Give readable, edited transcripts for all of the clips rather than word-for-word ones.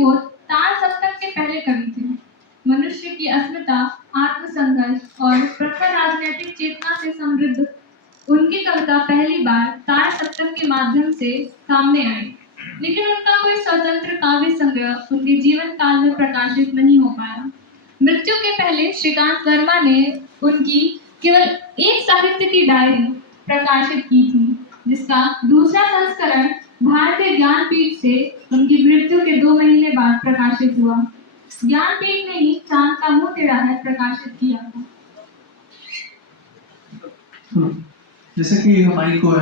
बोध तार सप्तक के पहले कवि थे। मनुष्य की अस्मिता, आत्मसंघर्ष और प्रखर राजनीतिक चेतना से समृद्ध उनकी कविता पहली बार तार सप्तक के माध्यम से सामने आई, लेकिन उनका कोई स्वतंत्र काव्य संग्रह उनके जीवन काल में प्रकाशित नहीं हो पाया। मृत्यु के पहले श्रीकांत वर्मा ने उनकी केवल एक साहित्य की डायरी प्रकाशित की थी, जिसका दूसरा संस्करण भारतीय ज्ञानपीठ से उनकी मृत्यु के 2 महीने बाद प्रकाशित हुआ। ज्ञानपीठ ने ही चांद का मुंह टेढ़ा है प्रकाशित किया था। जैसे कि हमारी को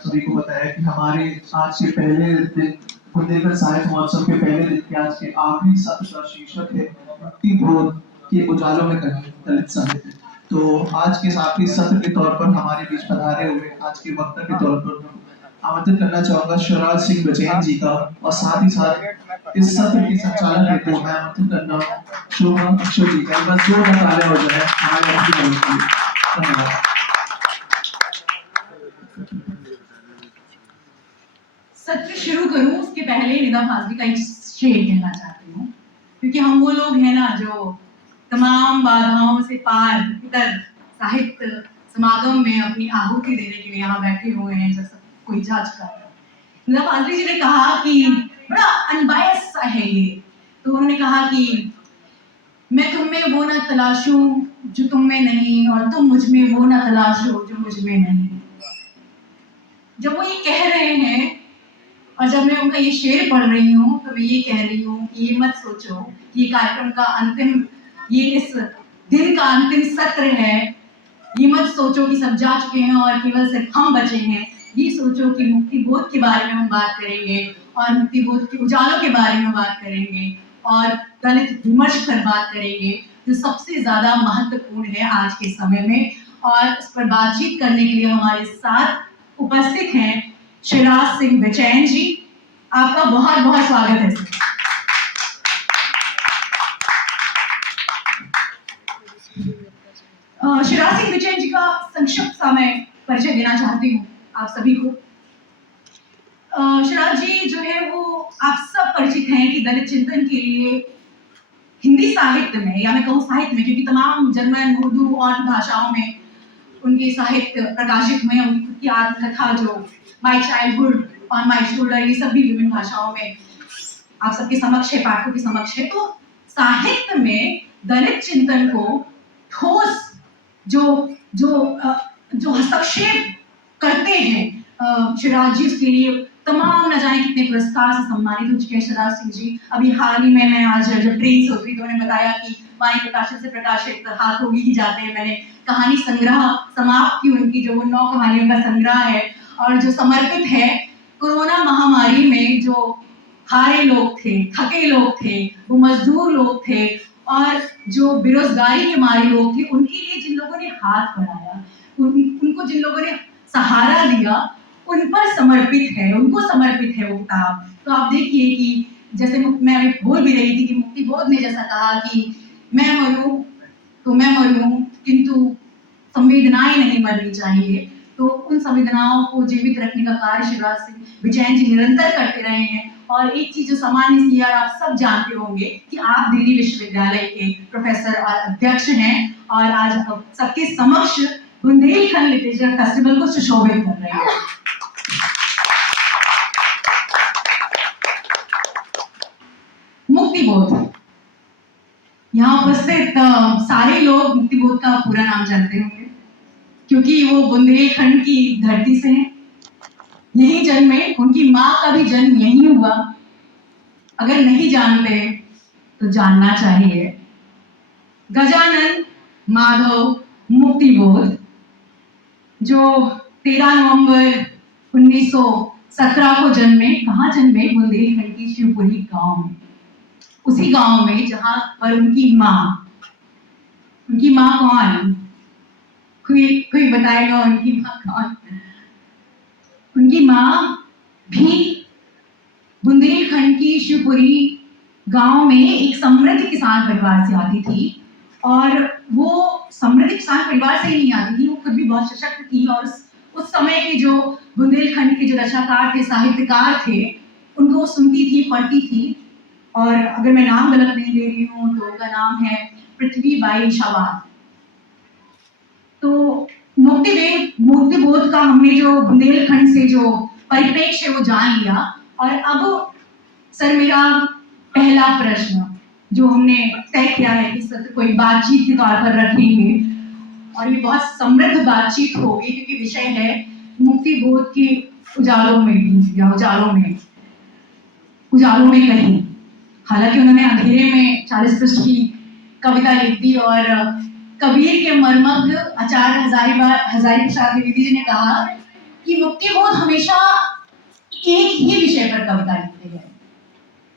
सभी को बताया कि हमारे आज के पहले दिन बुंदेलखंड साहित्य महोत्सव के पहले दिन के आज के आखिरी सत्र का शीर्षक है मुक्ति बोध के उजालों में दलित साहित्य। तो आज के आखिरी सत्र के तौर पर हमारे बीच पधारे हुए आज के वक्ता के तौर पर आमंत्रित करना चाहूंगा शिवराज सिंह बचैन जी का, और साथ ही साथ इस सत्र के संचालन हेतु मैं आमंत्रित करना शोभा अक्षर जी का। बस 2 तालियां हो जाए हमारे अतिथि के लिए। धन्यवाद। सत्र शुरू करूं उसके पहले निदा फाजली का एक शेर कहना चाहती हूँ, क्योंकि हम वो लोग हैं ना जो तमाम बाधाओं से पार इतर साहित्य समागम में अपनी आहुति देने के लिए यहाँ बैठे हुए हैं, जैसा कोई जज कर रहा है। निदा फाजली जी ने कहा कि बड़ा अनबायस सा है ये, तो उन्होंने कहा कि मैं तुम में वो ना तलाशूं जो तुम में नहीं, और तुम मुझ में वो ना तलाशो जो मुझ में नहीं। जब वो ये कह रहे हैं और जब मैं उनका ये शेर पढ़ रही हूँ, तो मैं ये कह रही हूँ कि ये मत सोचो कि ये कार्यक्रम का अंतिम, ये इस दिन का अंतिम सत्र है। ये मत सोचो कि सब जा चुके हैं और केवल सिर्फ हम बचे हैं। ये सोचो कि मुक्ति बोध के बारे में हम बात करेंगे, और मुक्ति बोध के उजालों के बारे में बात करेंगे, और दलित विमर्श पर बात करेंगे, जो सबसे ज्यादा महत्वपूर्ण है आज के समय में। और इस पर बातचीत करने के लिए हमारे साथ उपस्थित हैं शिवराज सिंह बचैन जी। आपका बहुत बहुत स्वागत है। शिवराज सिंह बचैन जी का संक्षिप्त सा मैं परिचय देना चाहती हूँ आप सभी को। शिवराज जी जो है वो आप सब परिचित हैं कि दलित चिंतन के लिए हिंदी साहित्य में, या मैं कहूँ साहित्य में, क्योंकि तमाम जर्मन, उर्दू और भाषाओं में उनके साहित्य प्रकाशित हुए हैं। उनकी खुद की आत्मकथा जो माई चाइल्डहुड और माई शोल्डर, ये सब भी विभिन्न भाषाओं में आप सबके समक्ष है, पाठकों के समक्ष है। तो साहित्य में दलित चिंतन को ठोस जो हस्तक्षेप करते हैं शिवराज जी, उसके लिए तमाम न जाने कितने पुरस्कार से सम्मानित हो चुके हैं शिवराज सिंह जी। अभी हाल ही में मैं आज जब ट्रेन से उतरी तो उन्होंने बताया कि वाणी प्रकाशन से प्रकाशित हाथों ही जाते हैं। मैंने कहानी संग्रह समाप्त की उनकी, जो 9 कहानियों का संग्रह है और जो समर्पित है कोरोना महामारी में जो हारे लोग थे, थके लोग थे, वो मजदूर लोग थे, और जो बेरोजगारी के मारे लोग थे, उनके लिए जिन लोगों ने हाथ बढ़ाया, उनको जिन लोगों ने सहारा दिया, उन पर समर्पित है, उनको समर्पित है वो किताब। तो आप देखिए कि जैसे मैं अभी बोल भी रही थी कि मुक्ति बोध ने जैसा कहा कि मैं मरूं तो मैं मरूं, किंतु संवेदनाएं नहीं मरनी चाहिए। तो उन संवेदनाओं को जीवित रखने का कार्य शिवराज सिंह बचैन जी निरंतर करते रहे हैं। और एक चीज जो सामान्य सी, और आप सब जानते होंगे कि आप दिल्ली विश्वविद्यालय के प्रोफेसर और अध्यक्ष हैं, और आज सबके समक्ष बुंदेलखंड लिटरेचर फेस्टिवल को सुशोभित कर रहे हैं। मुक्ति बोध, यहाँ उपस्थित सारे लोग मुक्ति बोध का पूरा नाम जानते होंगे, क्योंकि वो बुंदेलखंड की धरती से हैं, यही जन्मे, उनकी माँ का भी जन्म यही हुआ। अगर नहीं जानते तो जानना चाहिए। गजानन माधव मुक्ति बोध, जो 13 नवंबर 1917 को जन्मे। कहाँ जन्मे? बुंदेलखंड की शिवपुरी गांव में, उसी गांव में जहां पर उनकी माँ कौन? कोई बताएगा उनकी माँ कौन? उनकी माँ भी बुंदेलखंड की शिवपुरी गांव में एक समृद्ध किसान परिवार से आती थी, और वो समृद्ध किसान परिवार से ही नहीं आती थी, वो खुद भी बहुत सशक्त थी। और उस समय के जो बुंदेलखंड के जो रचनाकार थे, साहित्यकार थे, उनको सुनती थी, पढ़ती थी, और अगर मैं नाम गलत नहीं ले रही हूँ तो उनका नाम है पृथ्वीबाई शाबाद। तो मुक्तिबोध का हमने जो बुंदेलखंड से जो परिप्रेक्ष्य है वो जान लिया। और अब सर मेरा पहला प्रश्न जो हमने तय किया है कि सत्र कोई बातचीत के तौर पर रखेंगे और ये बहुत समृद्ध बातचीत होगी क्योंकि विषय है मुक्तिबोध के उजालों में भी या उजालों में कहीं। हालांकि उन्होंने अंधेरे में 40 पृष्ठ की कविता लिख दी और कबीर के मर्मज्ञ आचार्य हजारी प्रसाद द्विवेदी जी ने कहा कि मुक्तिबोध हमेशा एक ही विषय पर कविता लिखते हैं।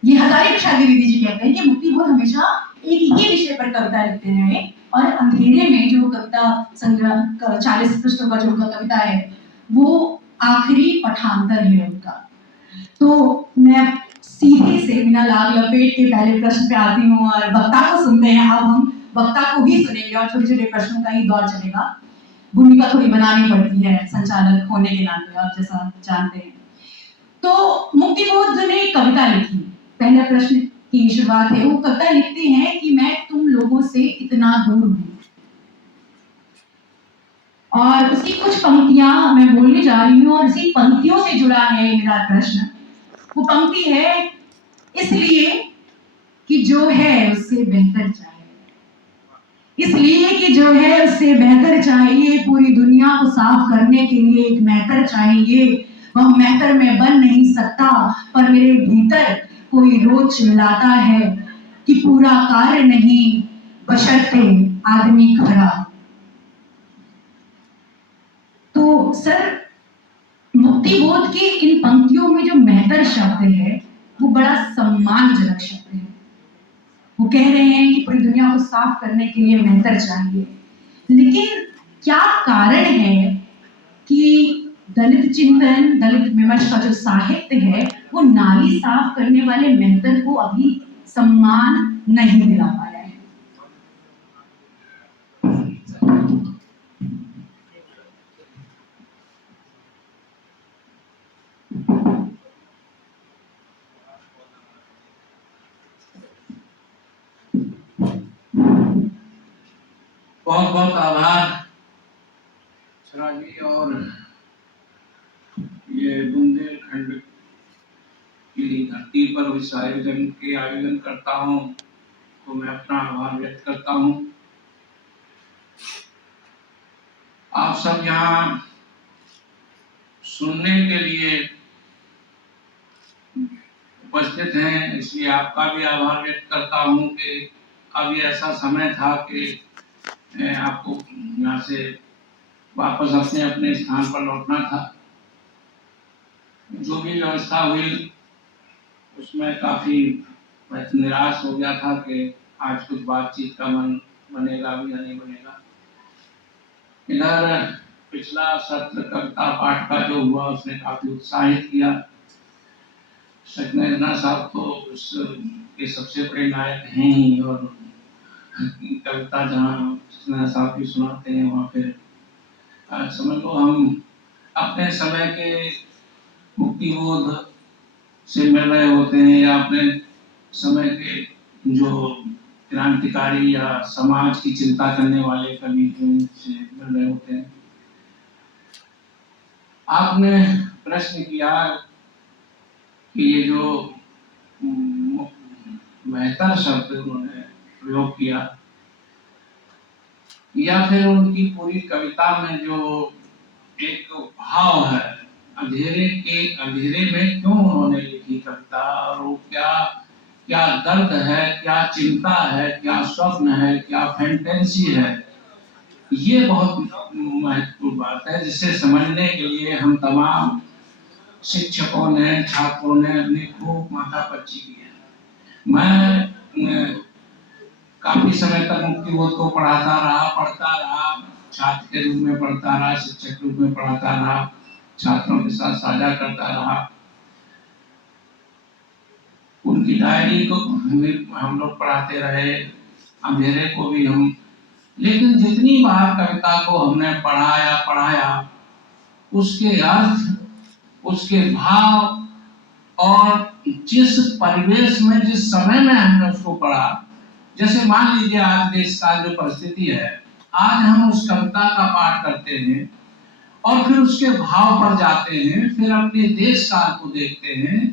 ये हजारी प्रसाद द्विवेदी जी कहते हैं कि मुक्तिबोध हमेशा एक ही विषय पर कविता लिखते रहे और अंधेरे में जो कविता संग्रह 40 पृष्ठों का जो उनका कविता है वो आखिरी पठांतर है उनका। तो मैं सीधे से बिना लाग लपेट के पहले प्रश्न पे आती हूँ और वक्ता को सुनते हैं। अब हम वक्ता को ही सुनेंगे और छोटे छोटे प्रश्नों का ही दौर चलेगा। भूमिका थोड़ी बनानी पड़ती है संचालक होने के नाते, आप जैसा जानते हैं। तो मुक्तिबोध ने कविता लिखी, पहले प्रश्न की शुरुआत है, वो कविता लिखते हैं कि मैं तुम लोगों से इतना दूर हूं। और उसकी कुछ पंक्तियां मैं बोलने जा रही हूँ और इसी पंक्तियों से जुड़ा है मेरा प्रश्न। वो पंक्ति है, इसलिए कि जो है उससे बेहतर चाहिए, इसलिए कि जो है उससे बेहतर चाहिए, पूरी दुनिया को साफ करने के लिए एक मेहतर चाहिए। वह मेहतर में बन नहीं सकता पर मेरे भीतर कोई रोज चिल्लाता है कि पूरा कार्य नहीं बशर्ते आदमी खड़ा। तो सर मुक्तिबोध की इन पंक्तियों में जो मेहतर शब्द है वो बड़ा सम्मानजनक शब्द है। वो कह रहे हैं कि पूरी दुनिया को साफ करने के लिए मेहतर चाहिए, लेकिन क्या कारण है कि दलित चिंतन, दलित विमर्श का जो साहित्य है वो नाली साफ करने वाले मेहतर को अभी सम्मान नहीं दिला पाया है? बहुत बहुत आभार शरा जी। और ये बुंदेलखंड की धरती पर इस आयोजन के आयोजन करता हूँ तो मैं अपना आभार व्यक्त करता हूँ। आप सब यहाँ सुनने के लिए उपस्थित हैं, इसलिए आपका भी आभार व्यक्त करता हूँ कि अब ये ऐसा समय था कि आपको यहाँ से वापस अपने अपने स्थान पर लौटना था। जो भी व्यवस्था हुई उसमें काफी निराश हो गया था कि आज कुछ बातचीत का मन बनेगा भी या नहीं बनेगा। इधर पिछला सत्र कविता पाठ का जो हुआ उसने काफी उत्साहित किया। सत्यनारायण साहब तो उसके सबसे बड़े नायक हैं ही, और कविता जहाँ सत्यनारायण साहब की सुनाते हैं वहाँ फिर समझ लो हम अपने समय के मुक्तिबोध से मिल रहे होते हैं या अपने समय के जो क्रांतिकारी या समाज की चिंता करने वाले कवि से मिल रहे होते हैं। आपने प्रश्न किया कि ये जो बेहतर शब्द उन्होंने प्रयोग किया या फिर उनकी पूरी कविता में जो एक भाव है, अंधेरे में क्यों उन्होंने लिखी कविता, और वो क्या दर्द है, क्या चिंता है, क्या स्वप्न है, क्या फैंटेसी है, ये बहुत महत्वपूर्ण बात है जिसे समझने के लिए हम तमाम शिक्षकों ने, छात्रों ने अपनी खूब माथापच्ची की है। मैं काफी समय तक मुक्तिबोध को पढ़ता रहा, छात्र के रूप में पढ़ता रहा, शिक्षक के रूप में पढ़ाता रहा, छात्रों के साथ साझा करता रहा। उनकी डायरी को हम लोग पढ़ाते रहे, अंधेरे को भी हम, लेकिन जितनी बार कविता को हमने पढ़ाया उसके अर्थ, उसके भाव और जिस परिवेश में, जिस समय में हमने उसको पढ़ा, जैसे मान लीजिए आज देश का जो परिस्थिति है, आज हम उस कविता का पाठ करते हैं और फिर उसके भाव पर जाते हैं, फिर अपने देश काल को देखते हैं,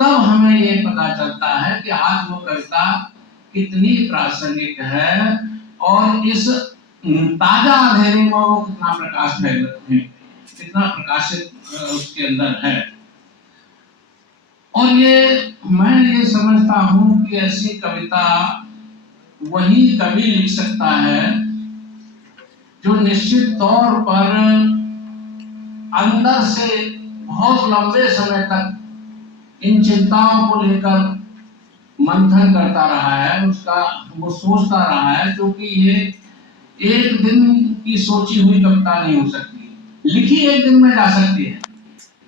तब हमें ये पता चलता है कि आज वो कविता कितनी प्रासंगिक है और इस ताजा अंधेरे में वो कितना प्रकाश है, कितना प्रकाशित उसके अंदर है। और मैं ये समझता हूं कि ऐसी कविता वही कवि लिख सकता है जो निश्चित तौर पर अंदर से बहुत लंबे समय तक इन चिंताओं को लेकर मंथन करता रहा है, उसका वो सोचता रहा है, क्योंकि ये एक दिन की सोची हुई कविता नहीं हो सकती, लिखी एक दिन में जा सकती है,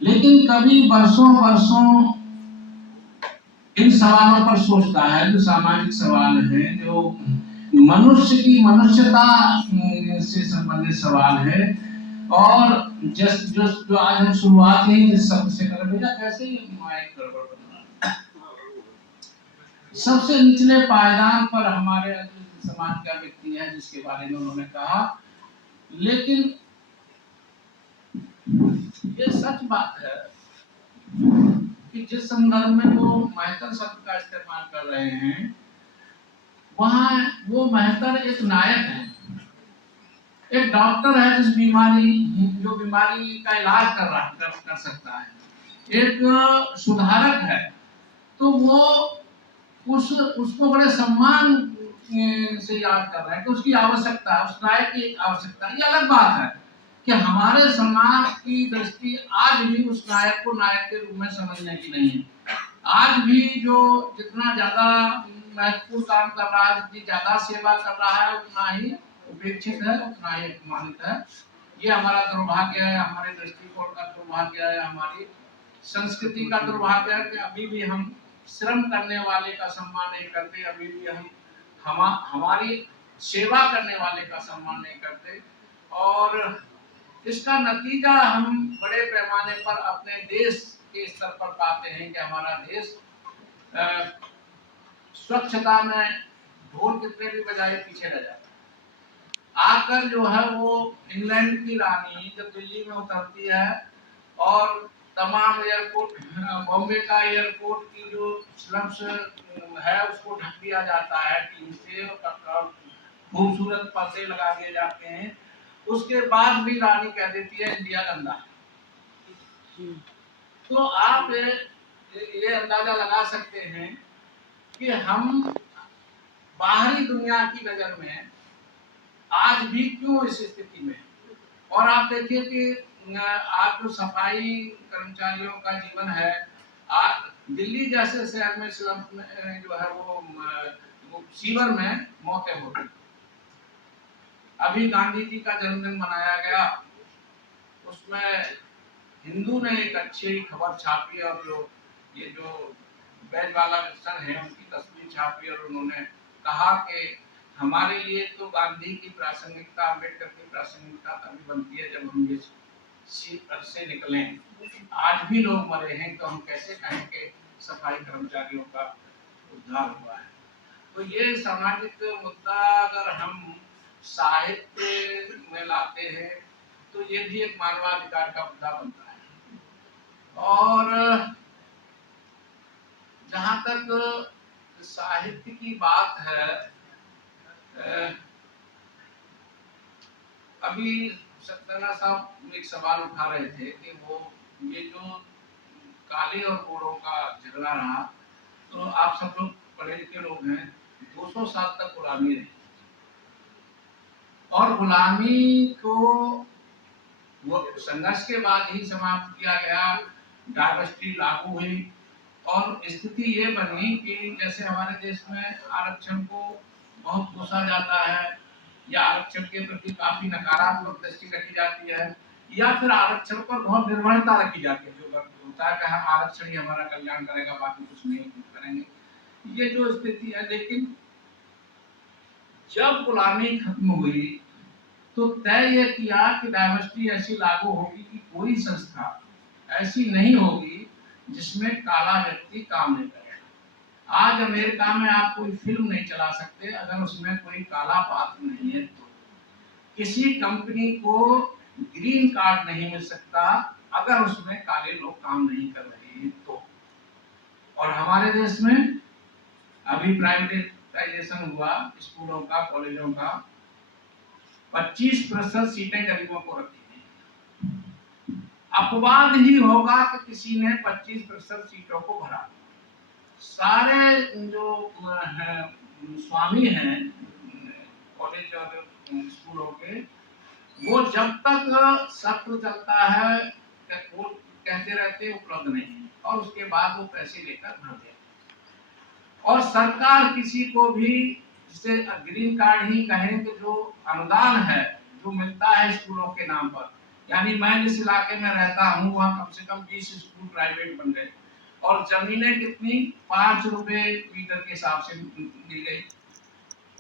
लेकिन कभी वर्षों वर्षों इन सवालों पर सोचता है, जो सामाजिक सवाल है, जो मनुष्य की मनुष्यता से संबंधित सवाल है। और जो आज हम शुरुआत ही इस शब्द से कर रहे हैं, कैसे माइक गड़बड़ बन रहा है। सबसे निचले पायदान पर हमारे समाज का व्यक्ति है जिसके बारे में उन्होंने कहा, लेकिन ये सच बात है कि जिस संदर्भ में वो महतर शब्द का इस्तेमाल कर रहे हैं, वहां वो महतर एक नायक है, एक डॉक्टर है जो बीमारी का इलाज कर सकता है, एक सुधारक है, तो वो उसको बड़े सम्मान से याद कर रहा है कि उसकी आवश्यकता है, उस नायक की आवश्यकता है। ये अलग बात है कि हमारे समाज की दृष्टि आज भी उस नायक को नायक के रूप में समझने की नहीं है। आज भी जो जितना ज्यादा महत्वपूर्ण काम कर रहा है, जितनी ज्यादा सेवा कर रहा है, उतना ही उपेक्षित है, उतना ही अपमानित है। ये हमारा दुर्भाग्य है, हमारे दृष्टिकोण का दुर्भाग्य है, हमारी संस्कृति का दुर्भाग्य है कि अभी भी हम श्रम करने वाले का सम्मान नहीं करते, अभी भी हम हमारी सेवा करने वाले का सम्मान नहीं करते। और इसका नतीजा हम बड़े पैमाने पर अपने देश के स्तर पर पाते हैं कि हमारा देश स्वच्छता में ढोल कितने भी बजाए पीछे रह जाता है। आकर जो है वो इंग्लैंड की रानी जब दिल्ली में उतरती है और तमाम एयरपोर्ट, बॉम्बे का एयरपोर्ट की जो स्लम्स है उसको ढक दिया जाता है टीन से, खूबसूरत पर्दे लगा दिए जाते हैं, उसके बाद भी रानी कह देती है इंडिया गंदा। तो आप ये अंदाजा लगा सकते हैं कि हम बाहरी दुनिया की नजर में आज भी क्यों इस स्थिति में। और आप देखिए कि आज जो सफाई कर्मचारियों का जीवन है, आज दिल्ली जैसे शहर में स्लम में जो है वो सीवर में मौतें होती। अभी गांधी जी का जन्मदिन मनाया गया, उसमें हिंदू ने एक अच्छी खबर छापी और ये जो बैज वाला सन है उनकी तस्वीर छापी और उन्होंने कहा कि हमारे लिए तो गांधी की प्रासंगिकता, अम्बेडकर की प्रासंगिकता तभी बनती है जब हम ये सीट से निकले। आज भी लोग मरे हैं तो हम कैसे कहें कि सफाई कर्मचारियों का उद्धार हुआ है। तो ये सामाजिक मुद्दा अगर हम साहित्य में लाते हैं तो ये भी एक मानवाधिकार का मुद्दा बनता है। और जहाँ तक साहित्य की बात है, अभी सत्यना साहब एक सवाल उठा रहे थे कि वो ये जो काले और गोरों का झगड़ा रहा, तो आप सब लोग पढ़े लिखे लोग हैं, 200 साल तक गुलामी रही और गुलामी को वो संघर्ष के बाद ही समाप्त किया गया, डाइवर्सिटी लागू हुई और स्थिति ये बनी कि जैसे हमारे देश में आरक्षण को बहुत कोसा जाता है या आरक्षण के प्रति काफी नकारात्मक दृष्टि रखी जाती है या फिर आरक्षण पर बहुत निर्भरता रखी जाती है, जो होता है कि हम आरक्षण ही हमारा कल्याण करेगा, बाकी कुछ नहीं करेंगे, ये जो स्थिति है। लेकिन जब गुलामी खत्म हुई तो तय ये किया कि डाइवर्सिटी ऐसी लागू होगी कि कोई संस्था ऐसी नहीं होगी जिसमें काला व्यक्ति काम नहीं करेगा। आज अमेरिका में आप कोई फिल्म नहीं चला सकते अगर उसमें कोई काला पात्र नहीं है तो। किसी कंपनी को ग्रीन कार्ड नहीं मिल सकता अगर उसमें काले लोग काम नहीं कर रहे हैं तो। और हमारे देश में अभी प्राइवेटाइजेशन हुआ स्कूलों का, कॉलेजों का, 25% सीटें गरीबों को रखी गई। अपवाद ही होगा कि किसी ने 25% सीटों को भरा। सारे जो स्वामी हैं कॉलेज और स्कूलों के, वो जब तक सत्र चलता है वो कहते रहते उपलब्ध नहीं है और उसके बाद वो पैसे लेकर भर देते। और सरकार किसी को भी, जिसे ग्रीन कार्ड ही कहें, कि जो अनुदान है जो मिलता है स्कूलों के नाम पर, यानी मैं जिस इलाके में रहता हूँ वहाँ कम से कम 20 स्कूल प्राइवेट बन गए और जमीनें कितनी 5 रुपए मीटर के हिसाब से दी गई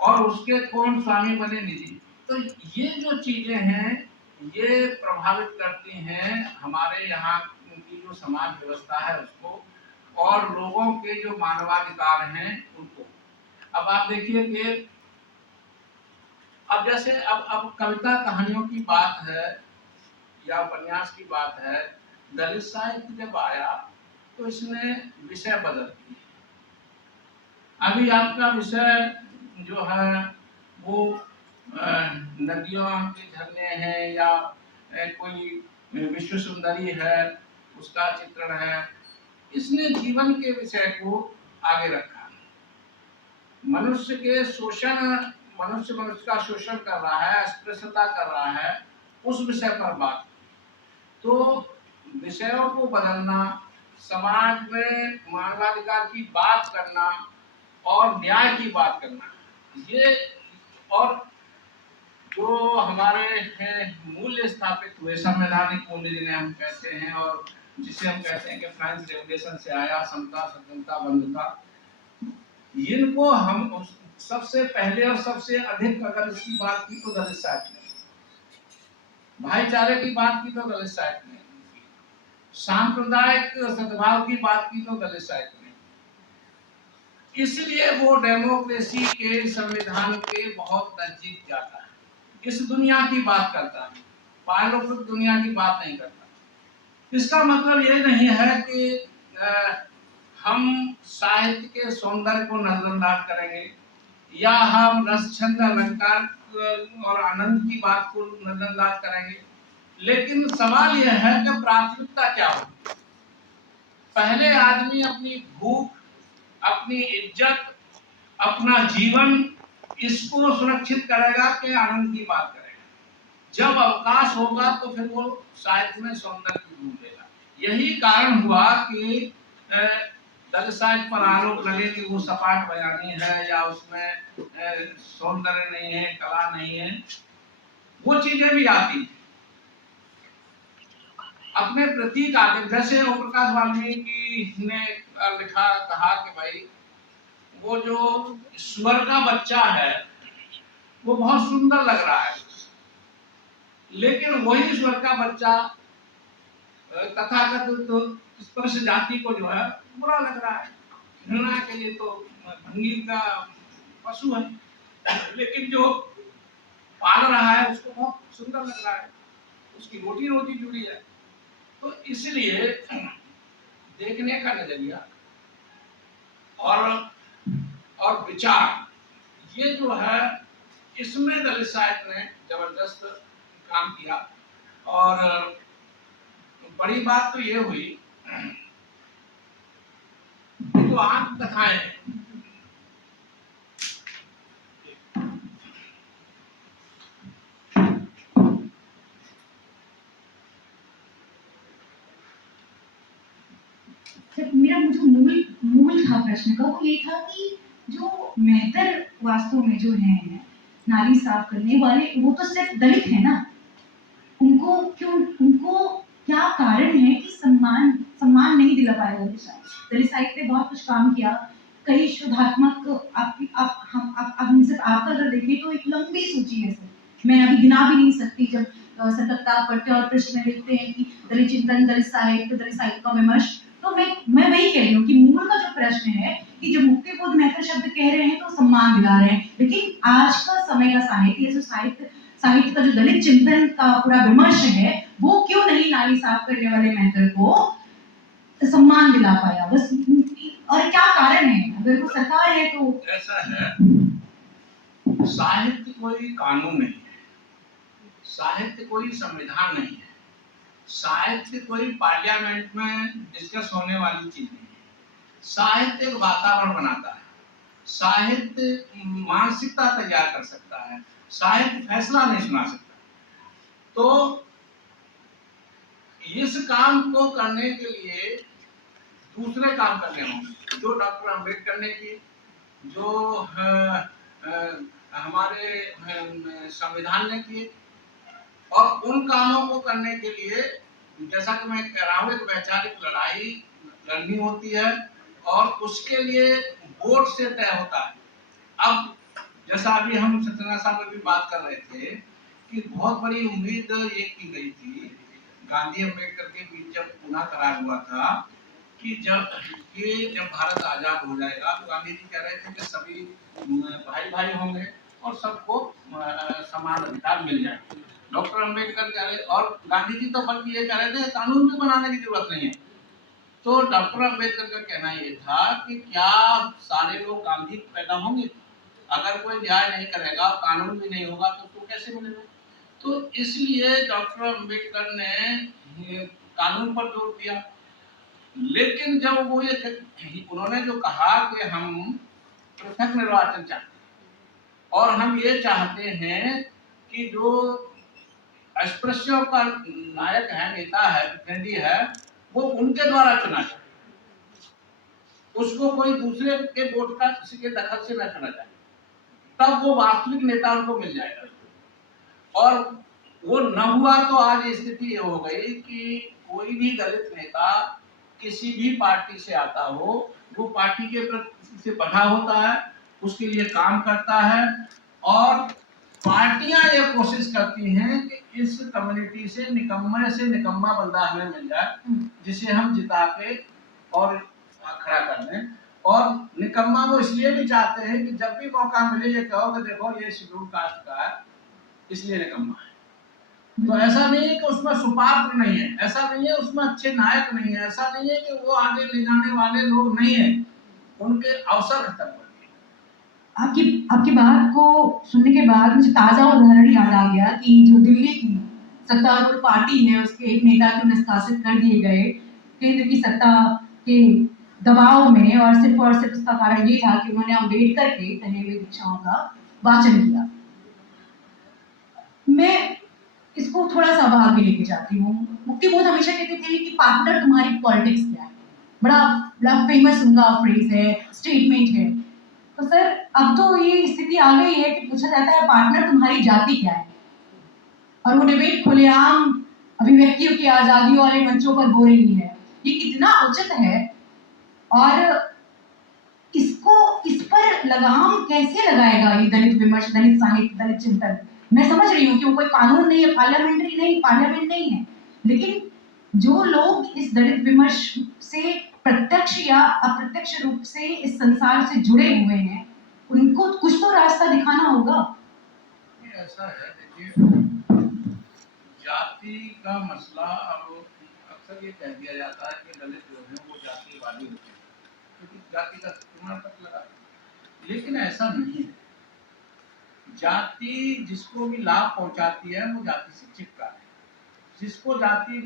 और उसके कौन स्वामी बने? निजी। तो ये जो चीजें हैं ये प्रभावित करती हैं हमारे यहाँ की जो समाज व्यवस्था है उसको और लोगों के जो मानवाधिकार हैं उनको। अब आप देखिए कि अब जैसे अब कविता कहानियों की बात है या उपन्यास की बात है, दलित साहित्य जब आया तो इसने विषय बदल दिए। अभी आपका विषय जो है वो नदियों के झरने हैं या कोई विश्व सुंदरी है उसका चित्रण है। इसने जीवन के विषय को आगे रखा। मनुष्य के शोषण, मनुष्य का शोषण कर रहा है, अस्पृश्यता कर रहा है, उस विषय पर बात। तो विषयों को बदलना, समाज में मानवाधिकार की बात करना और न्याय की बात करना, ये और जो हमारे मूल्य स्थापित हुए, संवैधानिक मूल्य जिन्हें हम कहते हैं और जिसे हम कहते हैं कि फ्रेंच रेवोल्यूशन से आया, समता, स्वतंत्रता, बंधुता, इनको हम सबसे पहले और सबसे अधिक अगर इसकी बात की तो दलित साहित्य ने, भाईचारे की बात की तो दलित साहित्य ने, सांप्रदायिक सद्भाव की बात की तो दलित साहित्य ने। इसलिए वो डेमोक्रेसी के, संविधान के बहुत नजदीक जाता है, इस दुनिया की बात करता है, पारलौकिक दुनिया की बात नहीं करता। इसका मतलब ये नहीं है कि हम साहित्य के सौंदर्य को नजरअंदाज करेंगे या हम रसछंद, अलंकार और आनंद की बात को नजरअंदाज करेंगे, लेकिन सवाल यह है कि प्राथमिकता क्या हो। पहले आदमी अपनी भूख, अपनी इज्जत, अपना जीवन, इसको सुरक्षित करेगा कि आनंद की बात करेगा। जब अवकाश होगा तो फिर वो साहित्य में सौंदर्य को ढूंढेगा। यही कारण हुआ कि दलित साहित्य पर आरोप लगे कि वो सपाट बयानी है या उसमें सौंदर्य नहीं है, कला नहीं है। वो चीजें भी आती हैं अपने प्रतीक आते। जैसे ओम प्रकाश वाल्मीकि ने लिखा, कहा कि भाई वो जो स्वर का बच्चा है वो बहुत सुंदर लग रहा है, लेकिन वही स्वर का बच्चा तथाकथित तो स्पर्श जाति को जो है बुरा लग रहा है, घृणा के लिए तो भंगी का पशु है, लेकिन जो पाल रहा है उसको बहुत सुंदर लग रहा है, उसकी रोटी रोटी जुड़ी है। तो इसलिए देखने का नजरिया और विचार, ये जो है इसमें दलित साहित्य ने जबरदस्त काम किया। और बड़ी बात तो ये हुई कि जो आत्मकथाएं मेरा जो मूल था प्रश्न का वो ये था कि जो मेहतर वास्तव में जो है नाली साफ करने वाले, वो तो सिर्फ दलित है ना, उनको क्या कारण है कि सम्मान नहीं दिला पाया दलित साहित्य ने बहुत कुछ काम किया, कई शोधात्मक, हम सिर्फ आपका अगर देखें तो एक लंबी सूची है सर, मैं अभी गिना भी नहीं सकती। जब सततता पट्टे और पृष्ठ में लिखते हैं कि दलित चिंतन, दलित साहित्य का विमर्श, तो मैं वही कह रही हूँ कि मूल का जो प्रश्न है कि जब मुक्तिबोध मेहता शब्द कह रहे हैं तो सम्मान दिला रहे हैं, लेकिन आज का समय का साहित्य, जो साहित्य का जो दलित चिंतन का पूरा विमर्श है, वो क्यों नहीं नाली साफ करने वाले मेहतर को सम्मान दिला पाया? बस, और क्या कारण है? अगर वो सरकार है तो ऐसा है, साहित्य कोई कानून नहीं है, साहित्य कोई संविधान नहीं है, साहित्य कोई पार्लियामेंट में डिस्कस होने वाली चीज नहीं है। साहित्य एक वातावरण बनाता है, साहित्य मानसिकता तैयार कर सकता है, साहित्य फैसला नहीं सुना सकता। तो इस काम को करने के लिए दूसरे काम करने होंगे, जो डॉक्टर अम्बेडकर ने किए, जो हमारे संविधान ने किए, और उन कामों को करने के लिए, जैसा कि मैं कह रहा हूँ, एक वैचारिक लड़ाई लड़नी होती है और उसके लिए वोट से तय होता है। अब जैसा अभी हम सत्यनारायण साहब में भी बात कर रहे थे कि बहुत बड़ी उम्मीद ये की गई थी गांधी अम्बेडकर के बीच जब पुनः करार हुआ था कि जब भारत आजाद हो जाएगा तो गांधी जी कह रहे थे कि सभी भाई भाई होंगे और सबको समान अधिकार मिल जाएगा। डॉक्टर अम्बेडकर कह रहे, और गांधी जी तो बल्कि ये कह रहे थे कानून भी बनाने की जरूरत नहीं है। तो डॉक्टर अम्बेडकर का कहना ये था कि क्या सारे लोग गांधी पैदा होंगे? अगर कोई न्याय नहीं करेगा, कानून भी नहीं होगा तो कैसे मिलेगा? तो इसलिए डॉक्टर अम्बेडकर ने कानून पर जोर दिया। लेकिन जब वो ये उन्होंने जो कहा कि हम पृथक निर्वाचन चाहते हैं और हम ये चाहते हैं कि जो अस्पृश्यों का नायक है, नेता है, प्रतिनिधि है, वो उनके द्वारा चुना जाए, उसको कोई दूसरे के वोट का किसी के दखल से न चुना जाए, तब वो वास्तविक नेता उनको मिल जाएगा। और वो न हुआ तो आज स्थिति ये हो गई कि कोई भी दलित नेता किसी भी पार्टी से आता हो, वो पार्टी के प्रति से बंधा होता है, उसके लिए काम करता है, और पार्टियां ये कोशिश करती हैं कि इस कम्युनिटी से निकम्मा बंदा हमें मिल जाए, जिसे हम जिता के और खड़ा कर दें। और निकम्मा वो इसलिए भी चाहते हैं कि जब भी मौका मिले ये कहो कि देखो ये शेड्यूल कास्ट का है, इसलिए निकम्मा है। तो ऐसा नहीं है कि उसमें सुपात्र नहीं है, ऐसा नहीं है उसमें अच्छे नायक नहीं है, ऐसा नहीं है कि वो आगे ले जाने वाले लोग नहीं है, उनके अवसर खत्म हो गए। आपकी बात को सुनने के बाद मुझे ताजा उदाहरण याद आ गया कि जो दिल्ली की सत्तारूढ़ पार्टी है, उसके एक नेता को निष्कासित कर दिए गए केंद्र की सत्ता के दबाव में, और सिर्फ उसका कारण ये था कि उन्होंने अम्बेडकर के कहे हुए दीक्षाओं का वाचन किया। मैं इसको थोड़ा सा आगे लेके जाती हूँ। मुक्तिबोध हमेशा कहते थे कि पार्टनर तुम्हारी पॉलिटिक्स क्या है, बड़ा बड़ा फेमस उनका फ्रेज है, स्टेटमेंट है। तो सर, अब तो ये स्थिति आ गई है कि पूछा जाता है पार्टनर तुम्हारी जाति क्या है, और वो डिबेट खुलेआम अभिव्यक्तियों की आजादी वाले मंचों पर हो रही है। ये कितना उचित है, और इस पर लगाम कैसे लगाएगा ये दलित विमर्श, दलित साहित्य, दलित चिंतन? मैं समझ रही हूँ कि वो कोई कानून नहीं है, पार्लियामेंट नहीं है, लेकिन जो लोग इस दलित विमर्श से प्रत्यक्ष या अप्रत्यक्ष रूप से इस संसार से जुड़े हुए हैं, उनको कुछ तो रास्ता दिखाना होगा। ऐसा है, देखिए, जाति का मसला, अब अक्सर ये कह दिया जाता है कि दलित जो है वो जातिवादी होते हैं क्योंकि जाति का प्रमाण पत्र लगा, लेकिन ऐसा नहीं है। जाति जिसको भी लाभ पहुंचाती है वो जाति से चिपका है, जिसको जाति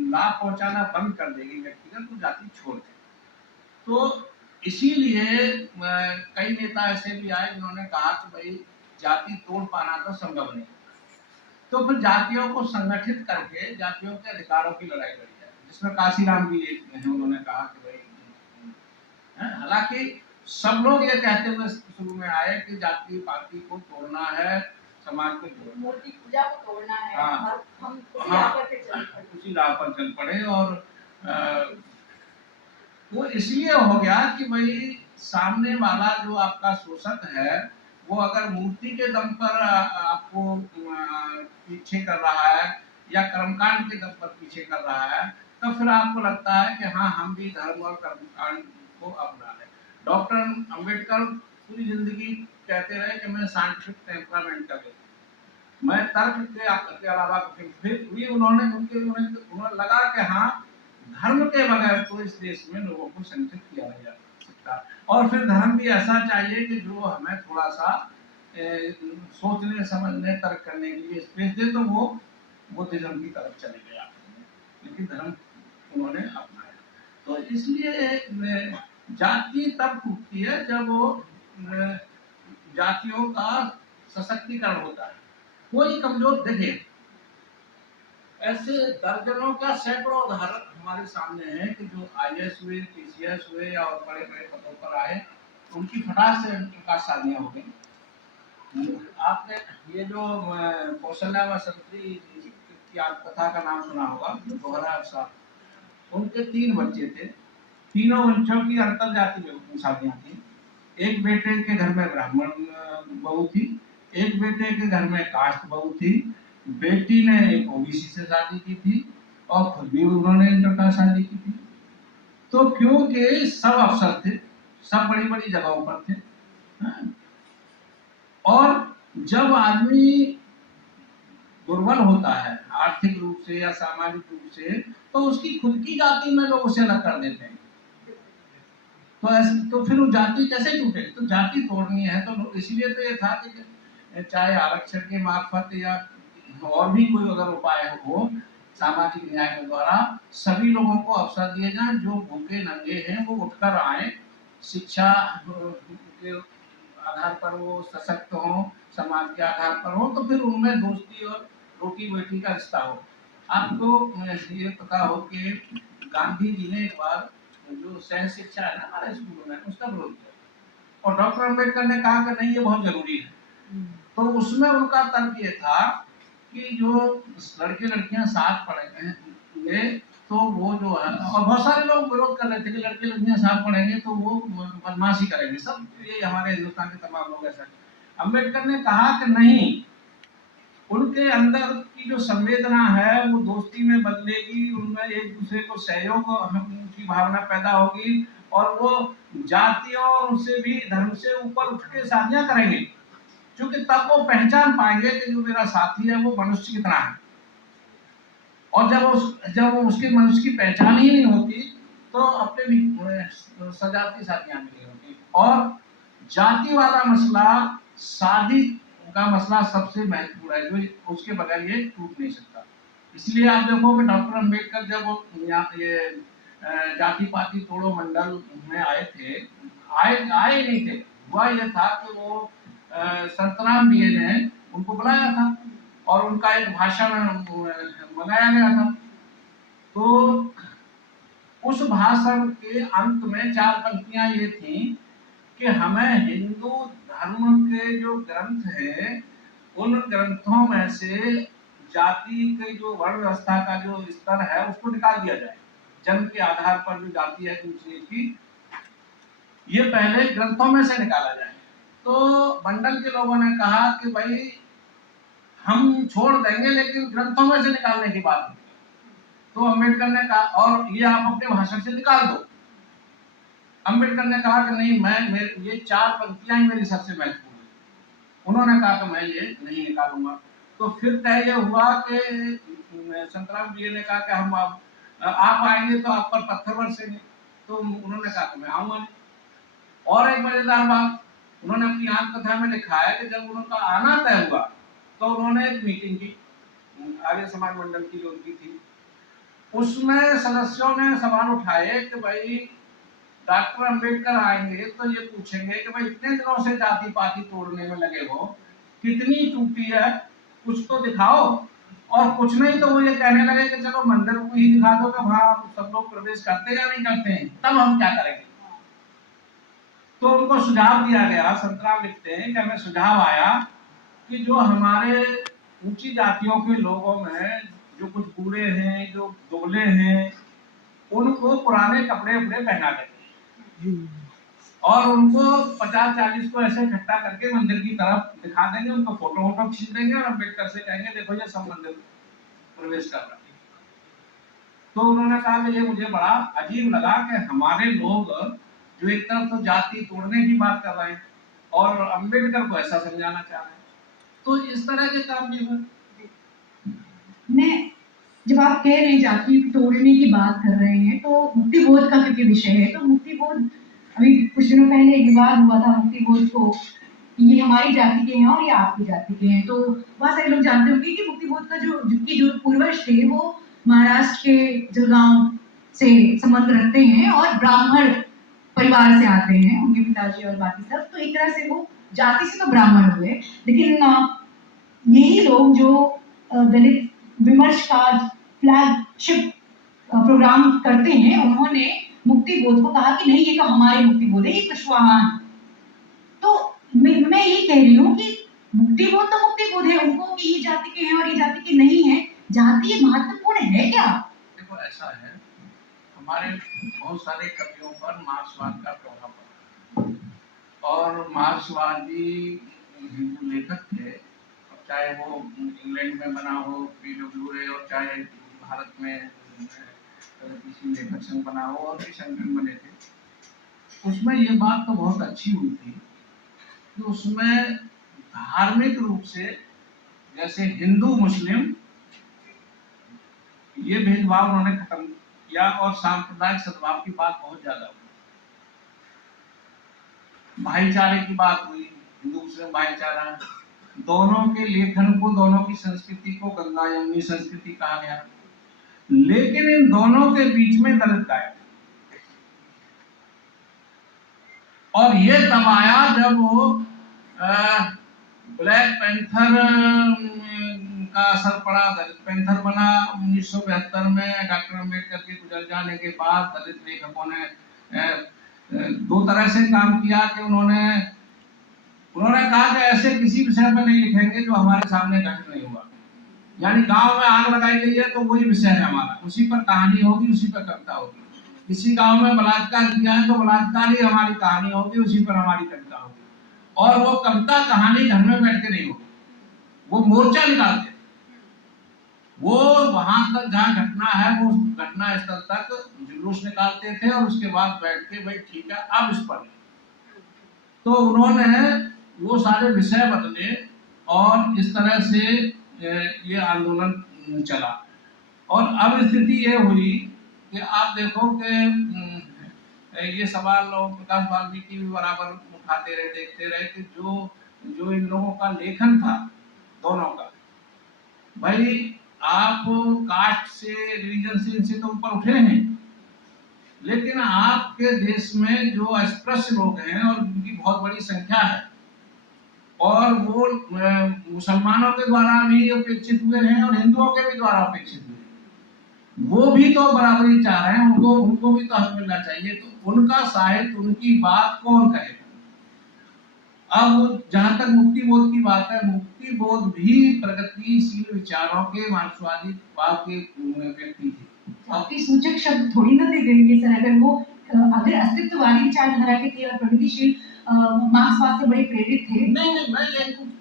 लाभ पहुंचाना बंद कर देगी व्यक्तिगत, वो जाति छोड़ देगी। तो इसीलिए कई नेता ऐसे भी आए जिन्होंने कहा कि भाई जाति तोड़ पाना तो संभव नहीं, तो फिर जातियों को संगठित करके जातियों के अधिकारों की लड़ाई लड़ी जाए, जिसमें काशीराम भी एक है, उन्होंने कहा कि भाई, हालांकि सब लोग ये कहते हुए शुरू में आए कि जाति पाति को तोड़ना है, समाज को जोड़ना, मूर्ति पूजा को तोड़ना है, हाँ, और हम उसी राह पर चल पड़े। और वो इसलिए हो गया कि भाई सामने वाला जो आपका शोषक है, वो अगर मूर्ति के दम पर आपको पीछे कर रहा है या कर्मकांड के दम पर पीछे कर रहा है, तब फिर आपको लगता है कि हाँ हम भी धर्म और कर्मकांड को अपना लें। डॉक्टर अंबेडकर पूरी जिंदगी कहते रहे कि मैं साइंटिफिक टेम्परामेंट का व्यक्ति, मैं तर्क के अलावा फिर भी उन्होंने लगा कि हाँ धर्म के बगैर तो इस देश में लोगों को संगठित किया नहीं जा सकता, और फिर धर्म भी ऐसा चाहिए कि जो हमें थोड़ा सा सोचने समझने तर्क करने के लिए स्पेस दे। तो वो बुद्धिज्म की तरफ चले गया, लेकिन धर्म उन्होंने अपनाया। तो इसलिए जाति तब टूटती है जब वो जातियों का सशक्तिकरण होता है। कोई कमजोर देखे, ऐसे दर्जनों का सैकड़ों उदाहरण हमारे सामने है कि जो IAS हुए, TCS हुए और बड़े बड़े पदों पर आए, उनकी फटाक से उनका शादियां हो गई। आपने ये जो कौशल्या वसंती की कथा का नाम सुना होगा, दोहरा साहब, उनके 3 बच्चे थे, तीनों बच्चों की अंतरजाति में शादियां थी। एक बेटे के घर में ब्राह्मण बहू थी, एक बेटे के घर में कास्ट बहू थी, बेटी ने एक OBC से शादी की थी और खुद भी उन्होंने इंटरकास्ट शादी की थी। तो क्योंकि सब अफसर थे, सब बड़ी बड़ी जगहों पर थे, और जब आदमी दुर्बल होता है आर्थिक रूप से या सामाजिक रूप से, तो उसकी खुद की जाति में लोग उसे अलग कर देते हैं। तो फिर वो जाति कैसे टूटे? तो जाति तोड़नी है तो इसलिए तो ये था कि चाहे आरक्षण के मार्फत या और भी कोई अगर उपाय हो सामाजिक न्याय के द्वारा, सभी लोगों को अवसर दिए जाएं। जो भूखे नंगे हैं वो उठकर आए, शिक्षा के आधार पर वो सशक्त हो, समाज के आधार पर हो, तो फिर उनमें दोस्ती और रोटी बेटी का रिश्ता हो। आपको ये पता हो कि गांधी जी ने एक बार जो सह शिक्षा है ना हमारे स्कूलों में, उसका विरोध किया और डॉक्टर अंबेडकर ने कहा कि नहीं ये बहुत जरूरी है। तो उसमें उनका तर्क ये था कि जो लड़के लड़कियां साथ पढ़ेंगे तो वो जो है, और बहुत सारे लोग विरोध कर रहे थे कि लड़के लड़कियां साथ पढ़ेंगे तो वो बदमाशी करेंगे, सब ये हमारे हिंदुस्तान के तमाम लोग ऐसा। अंबेडकर ने कहा कि नहीं, उनके अंदर की जो संवेदना है वो दोस्ती में बदलेगी, उनमें एक दूसरे को सहयोग की भावना पैदा होगी और वो जाति और उससे भी धर्म से ऊपर उठ के शादियां करेंगे, क्योंकि तब वो पहचान पाएंगे कि जो मेरा साथी है वो मनुष्य कितना है। और जब उसके मनुष्य की पहचान ही नहीं होती तो अपने भी सजाती शादियां नहीं होती। और जाति वाला मसला शादी का मसला सबसे महत्वपूर्ण है, जो उसके बगैर ये टूट नहीं सकता। इसलिए आप देखो कि डॉक्टर अंबेडकर जब ये जाति पाति तोड़ो मंडल में आए थे, आए नहीं थे, हुआ ये था कि वो संतराम बीए ने उनको बुलाया था और उनका एक भाषण बनाया गया था। तो उस भाषण के अंत में 4 पंक्तियां ये थी कि हमें हिंदू धर्म के जो ग्रंथ हैं उन ग्रंथों में से जाति के जो वर्ण व्यवस्था का जो स्तर है उसको निकाल दिया जाए। जन्म के आधार पर जो जाति है दूसरे की, ये पहले ग्रंथों में से निकाला जाए। तो मंडल के लोगों ने कहा कि भाई हम छोड़ देंगे लेकिन ग्रंथों में से निकालने की बात नहीं। तो अंबेडकर ने कहा और ये आप अपने भाषण से निकाल दो। अंबेडकर ने कहा कि नहीं, ये 4 पंक्तियां ही मेरी सबसे महत्वपूर्ण है। उन्होंने कहा कि मैं ये नहीं निकालूंगा। तो फिर तय यह हुआ कि संतराम जी ने कहा कि हम आप आएंगे तो आप पर पत्थर बरसेंगे। तो उन्होंने कहा कि मैं आऊंगा। और एक मजेदार बात उन्होंने अपनी आत्मकथा में लिखा है कि जब उनका आना तय हुआ तो उन्होंने एक मीटिंग की आर्य समाज मंडल की जो उनकी थी, उसमें सदस्यों ने सवाल उठाए कि भाई डॉक्टर अंबेडकर आएंगे तो ये पूछेंगे कि भाई इतने दिनों से जाति पाति तोड़ने में लगे हो, कितनी टूटी है, कुछ तो दिखाओ। और कुछ नहीं तो वो ये कहने लगे कि चलो मंदिर को ही दिखा दो कि वहां सब लोग प्रवेश करते या नहीं करते हैं, तब हम क्या करेंगे। तो उनको सुझाव दिया गया, संतराम लिखते हैं कि हमें सुझाव आया कि जो हमारे ऊंची जातियों के लोगों में जो कुछ बूढ़े हैं, जो दुबले हैं, उनको पुराने कपड़े पहना देंगे और उनको 50-40 को ऐसे इकट्ठा करके मंदिर की तरफ दिखा देंगे, उनको फोटो खींच देंगे और अंबेडकर से कहेंगे देखो ये सब मंदिर प्रवेश कर रहा है। तो उन्होंने कहा कि ये मुझे बड़ा अजीब लगा कि हमारे लोग जो एक तरफ तो जाति तोड़ने की बात कर रहे हैं और अम्बेडकर को ऐसा समझाना चाह रहे हैं। तो इस तरह के काम भी हुए। मैं जब आप कह रहे हैं जाति तोड़ने की बात कर रहे हैं तो मुक्ति बोध का क्योंकि विषय है, तो मुक्ति बोध अभी कुछ दिनों पहले एक विवाद हुआ था मुक्ति बोध को, ये हमारी जाति के हैं और ये आपकी जाति के हैं। तो बहुत सारे लोग जानते होंगे कि मुक्ति बोध का जो पूर्वज थे वो महाराष्ट्र के जलगांव से संबंध रखते हैं और ब्राह्मण परिवार से आते हैं, उनके पिताजी और बाकी सब। तो एक तरह से वो जाति से तो ब्राह्मण हुए, लेकिन यही लोग जो दलित विमर्श का फ्लैगशिप प्रोग्राम करते हैं, उन्होंने मुक्ति बोध को कहा कि नहीं ये तो हमारे मुक्ति बोध है, ये कुशवाहा है। तो मैं ये कह रही हूँ कि मुक्ति बोध तो मुक्ति बोध है, उनको कि ये जाति के हैं और ये जाति के नहीं है, जाति महत्वपूर्ण है क्या? देखो ऐसा है, हमारे बहुत सारे कवियों पर मार्क्सवाद का प्रभाव पड़ा और मार्क्सवादी हिंदू लेखक थे, चाहे वो इंग्लैंड में बना हो PW रे और चाहे भारत में किसी लेखक संघ बना हो और भी संगठन बने थे। उसमें ये बात तो बहुत अच्छी हुई थी कि उसमें धार्मिक रूप से जैसे हिंदू मुस्लिम ये भेदभाव उन्होंने खत्म किया और सांप्रदायिक सद्भाव की बात बहुत ज्यादा हुई, भाईचारे की बात हुई, हिंदू मुस्लिम भाईचारा, दोनों के लेखन को, दोनों की संस्कृति को गंगा यमुनी संस्कृति कहा गया, लेकिन इन दोनों के बीच में दलित गायब। और ये तब आया जब वो ब्लैक पैंथर का असर पड़ा, दलित पैंथर बना 1972 में। डॉक्टर अम्बेडकर के गुजर जाने के बाद दलित लेखकों ने दो तरह से काम किया कि उन्होंने कहा कि ऐसे किसी विषय पर नहीं लिखेंगे जो हमारे सामने घटित नहीं हुआ। यानी गांव में आग लगाई गई है तो वही विषय है हमारा, उसी पर कहानी होगी, उसी पर कविता होगी। किसी गांव में बलात्कार किया है तो बलात्कार ही हमारी कहानी होगी, उसी पर हमारी कविता होगी। और वो कविता कहानी घर में बैठ के नहीं होगी, वो मोर्चा निकालते, वो वहां तक जहाँ घटना है वो घटना स्थल तक जुलूस निकालते थे और उसके बाद बैठ के भाई ठीक है अब इस पर। तो उन्होंने वो सारे विषय बदले और इस तरह से ये आंदोलन चला। और अब स्थिति ये हुई कि आप देखो कि ये सवाल लोग प्रकाश वाल्मीकि भी बराबर उठाते रहे, देखते रहे कि जो इन लोगों का लेखन था दोनों का, भाई आप कास्ट से रिलीजन से इनसे तो ऊपर उठे हैं, लेकिन आपके देश में जो अस्पृश्य लोग हैं और उनकी बहुत बड़ी संख्या है और वो मुसलमानों के द्वारा भी अपेक्षित हुए हैं और हिंदुओं के भी द्वारा अपेक्षित हुए हैं, वो भी तो बराबरी चाह रहे हैं, उनको भी तो हक मिलना चाहिए। तो उनका साहित्य, उनकी बात कौन कहेगा? अब जहां तक मुक्ति बोध की बात है, मुक्ति बोध भी प्रगतिशील विचारों के मार्क्सवादी भाव के व्यक्ति थे। जाति सूचक शब्द थोड़ी ना दे देंगे सर, अगर वो अगर अस्तित्ववादी विचारधारा के थे और प्रगतिशील मार्क्सवाद से बड़े प्रेरित थे। नहीं,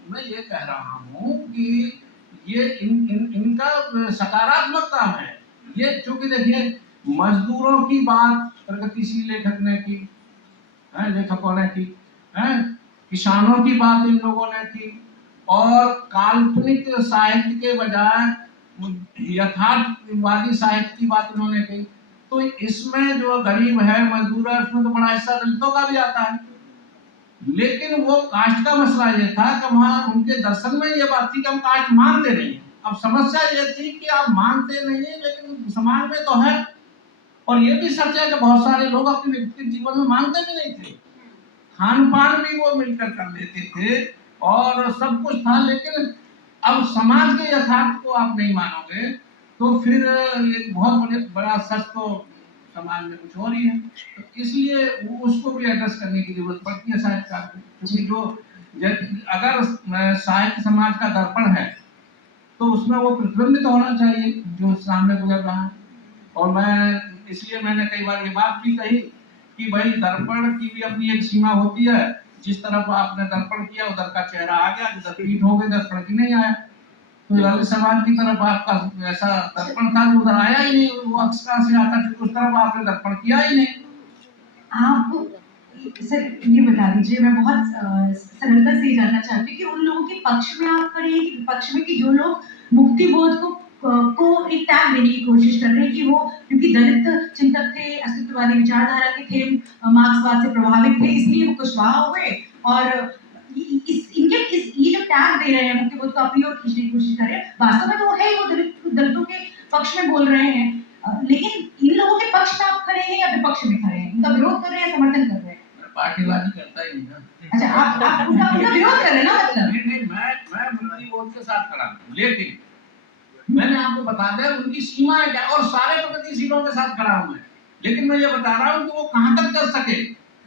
मैं ये कह रहा हूँ कि ये इनका सकारात्मक काम है। ये चूंकि देखिए मजदूरों की बात प्रगतिशील लेखक ने की, लेखकों ने की, किसानों की बात इन लोगों ने की, और काल्पनिक साहित्य के बजाय यथार्थवादी साहित्य की बात इन्होंने की। तो इसमें जो गरीब है, मजदूर है, उसमें तो बड़ा हिस्सा दलितों का भी आता है। लेकिन वो कास्ट का मसला ये था कि वहां उनके दर्शन में ये बात थी कि हम कास्ट मानते नहीं। अब समस्या ये थी कि आप मानते नहीं लेकिन समाज में तो है, और ये भी सच है कि बहुत सारे लोग अपने व्यक्तिगत जीवन में मानते भी नहीं थे, खान पान भी वो मिलकर कर लेते थे और सब कुछ था। लेकिन अब समाज के यथार्थ को आप नहीं मानोगे तो फिर एक बहुत बड़ा सच तो समाज में कुछ और ही है। तो इसलिए उसको भी एड्रेस करने की जरूरत पड़ती है साहित्यकार को, क्योंकि जो अगर साहित्य समाज का दर्पण है तो उसमें वो प्रतिबिंबित होना चाहिए जो सामने गुजर रहा है। और मैंने कई बार ये बात भी कही कि भाई दर्पण की भी अपनी एक सीमा होती है, जिस तरफ आपने दर्पण किया उधर का चेहरा आ गया, जिधर पीठ हो गई दर्पण की नहीं आया। तो दलित समाज की तरफ आपका ऐसा दर्पण था जो उधर आया ही नहीं, वो अक्सर से आता कि उस तरफ आपने दर्पण किया ही नहीं। आप सर ये बता दीजिए, मैं बहुत सरलता से ये जानना चाहती हूँ कि उन लोगों के पक्ष में आप खड़े हैं कि विपक्ष में, कि जो लोग मुक्ति बोध को एक टैग देने की कोशिश कर रहे हैं कि वो क्योंकि दलित चिंतक थे, अस्तित्ववादी विचारधारा के थे, मार्क्सवाद से प्रभावित थे, इसलिए वो कुशवाहा हुए और ये जो टैग दे रहे हैं मुक्ति बोध को अपनी ओर खींचने की कोशिश कर रहे हैं, वास्तव में तो वो है ही, वो दलितों के पक्ष में बोल रहे हैं, लेकिन इन लोगों के पक्ष में आप खड़े हैं या विपक्ष में खड़े हैं, उनका विरोध कर रहे हैं या समर्थन कर रहे हैं? पार्टीबाजी करता ही नहीं ना। अच्छा, आप उनका विरोध कर रहे हैं ना, मतलब? नहीं, मैं मुक्ति बोध के साथ खड़ा हूं, लेकिन मैंने आपको बता दिया उनकी सीमाएं क्या, और सारे प्रगतिशीलों के साथ खड़ा हूं मैं, लेकिन मैं ये बता रहा हूं कि वो कहां तक चल सके,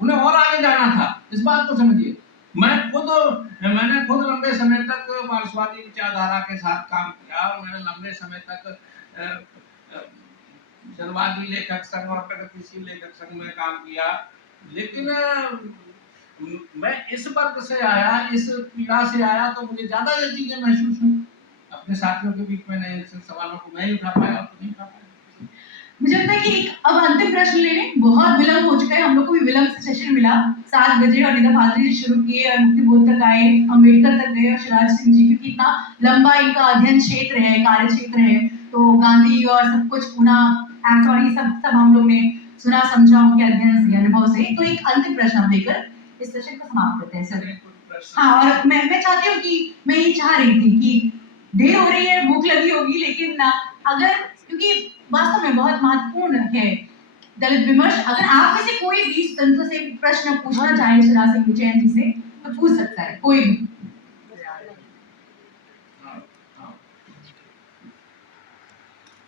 उन्हें और आगे जाना था, इस बात को समझिए। मैंने खुद लंबे समय तक मार्क्सवादी विचारधारा के साथ काम किया, और मैंने लंबे समय तक जनवादी लेखक संघ और प्रगतिशील लेखक संघ में काम किया, लेकिन मैं इस वर्ग से आया, इस पीढ़ा से आया, तो मुझे ज्यादा ये चीजें महसूस हुई। अपने साथियों के बीच में नहीं, सवालों को नहीं उठा पाया, तो नहीं उठा पाया। मुझे लगता है कि एक अब अंतिम प्रश्न ले लें, बहुत विलंब हो चुका है, हम लोग को भी विलंब से सेशन मिला, 7 बजे और निदा फाजली जी शुरू किए और मुक्ति बोध तक आए, अम्बेडकर तक गए और शिवराज सिंह जी, क्योंकि इतना लंबा इनका अध्ययन क्षेत्र है, कार्य क्षेत्र है, तो गांधी और सब कुछ पूना एक्ट और ये सब हम लोग ने सुना समझा उनके अध्ययन से, अनुभव से। तो एक अंतिम प्रश्न हम लेकर इस सेशन को समाप्त करते हैं सर। हाँ, और मैं चाहती हूँ कि मैं ये चाह रही थी कि देर हो रही है, भूख लगी होगी, लेकिन अगर, क्योंकि वास्तव में बहुत महत्वपूर्ण है दलित विमर्श, अगर आप में से कोई भी स्वतंत्र से प्रश्न पूछना चाहे शिवराज सिंह जैन जी से तो पूछ सकता है, कोई भी।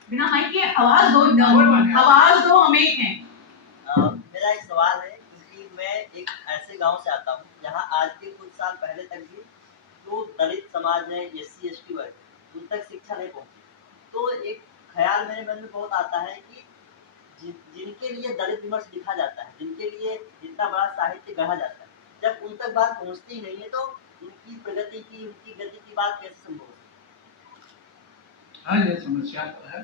बिना माइक के आवाज दो हम एक हैं। मेरा एक सवाल है, क्योंकि मैं एक ऐसे गांव से आता हूं जहां आज के कुछ साल पहले तक भी जो दलित समाज है, SC ST वर्ग, उन तक शिक्षा नहीं पहुंची। तो एक ख्याल मेरे मन में बहुत आता है कि जिनके लिए दलित विमर्श लिखा जाता है, जिनके लिए इतना बड़ा साहित्य गढ़ा जाता है, जब उन तक बात पहुंचती ही नहीं है, तो उनकी प्रगति की, उनकी गति की बात कैसे संभव है? हाँ, ये समस्या तो है।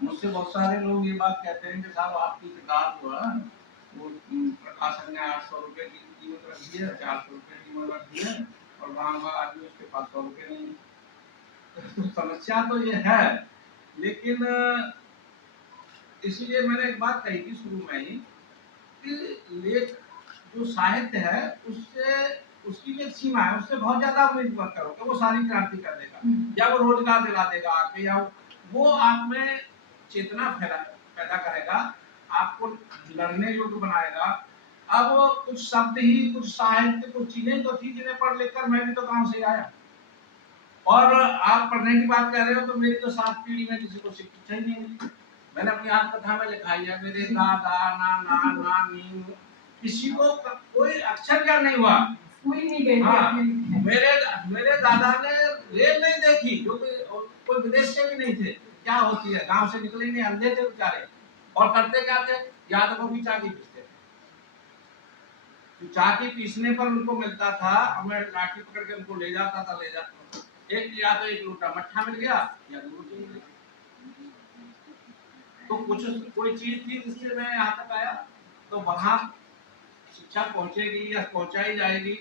मुझसे बहुत सारे लोग ये बात कहते हैं कि साहब आपकी किताब जो है वो प्रकाशन ने 800 रुपए की कीमत रखी है, 400 रुपए की कीमत रखी है, और गाँव का आदमी उसके पास 100 रुपए नहीं है। तो समस्या तो ये है, लेकिन इसलिए मैंने एक बात कही थी शुरू में ही कि लेख जो साहित्य है उससे, उसकी एक सीमा है, उससे बहुत ज्यादा उम्मीद मत करो कि वो सारी क्रांति कर देगा, या वो रोजगार दिला देगा आपके, या वो आप में चेतना पैदा करेगा, आपको लड़ने योग्य बनाएगा। अब कुछ शब्द ही, कुछ साहित्य, कुछ चीजें तो थी जिन्हें पढ़ लिखकर मैं भी तो गांव से आया, और आप पढ़ने की बात कर रहे हो तो मेरी तो 7 पीढ़ी में किसी को शिक्षा ही नहीं मिली। मैंने अपनी आत्मकथा में लिखा है, मेरे दादा नानी किसी को कोई अक्षर ज्ञान नहीं हुआ, कोई नहीं गए। हाँ, मेरे दादा ने रेल नहीं देखी, जो कोई विदेश से भी नहीं थे, क्या होती है, गांव से निकलेंगे, अंधे थे बेचारे, और करते क्या थे, यादवों की चाकी पीसते थे। तो चाकी पीसने पर उनको मिलता था, मैं लाठी पकड़ के उनको ले जाता था, एक या तो एक लोटा मट्ठा मिल गया या 2 रोटी मिल गई। तो कुछ कोई चीज थी जिससे मैं यहाँ तक आया, तो वहां शिक्षा पहुंचेगी या पहुंचाई जाएगी,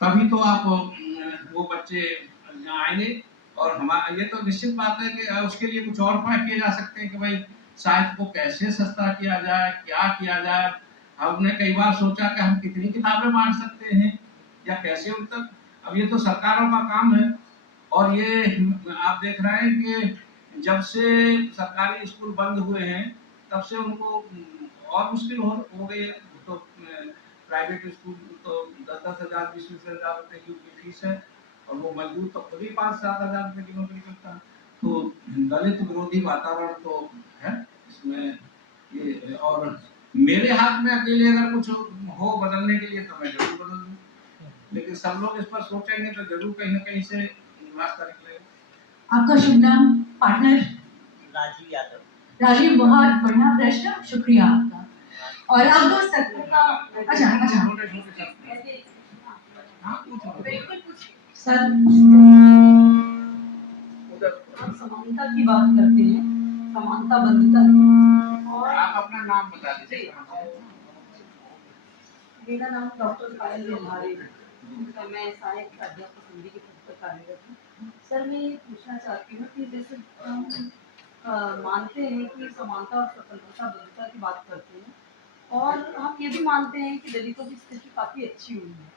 तभी तो आप वो बच्चे आएंगे। और हमारा ये तो निश्चित बात है कि उसके लिए कुछ और उपाय किए जा सकते हैं कि भाई साहित्य को कैसे सस्ता किया जाए, क्या किया जाए। हमने कई बार सोचा कि हम कितनी किताबें बांट सकते हैं या कैसे उन तक, अब ये तो सरकारों का काम है। और ये आप देख रहे हैं कि जब से सरकारी स्कूल बंद हुए हैं तब से उनको और मुश्किल हो गई है। तो प्राइवेट स्कूल तो 10-10 हजार 20-20 हजार रुपए की फीस है, और वो मजदूर तो खुद ही 5-7 हजार रुपए की नौकरी करता है। तो दलित विरोधी वातावरण तो है इसमें ये, और मेरे हाथ में अकेले अगर कुछ हो बदलने के लिए तो मैं जरूर बदल दूं, लेकिन सब लोग इस पर सोचेंगे तो जरूर कहीं न कहीं से रास्ता निकलेगा। आपका शुभ नाम? पार्टनर? राजीव यादव। राजीव, बहुत बढ़िया प्रश्न, शुक्रिया आपका। और अब दो सत्र का, अच्छा बिल्कुल सर समानता की बात करते हैं, समानता बंधुता की। और आप अपना नाम बता दीजिए। मेरा नाम डॉक्टर पायल लोहारे है। तो मैं सहायक अध्यापक हिंदी के पद पर कार्यरत हूँ। सर मैं ये पूछना चाहती हूँ कि जैसे हम मानते हैं कि समानता और स्वतंत्रता बंधुता की बात करते हैं, और हम ये भी मानते हैं कि दलितों की स्थिति काफ़ी अच्छी हुई है,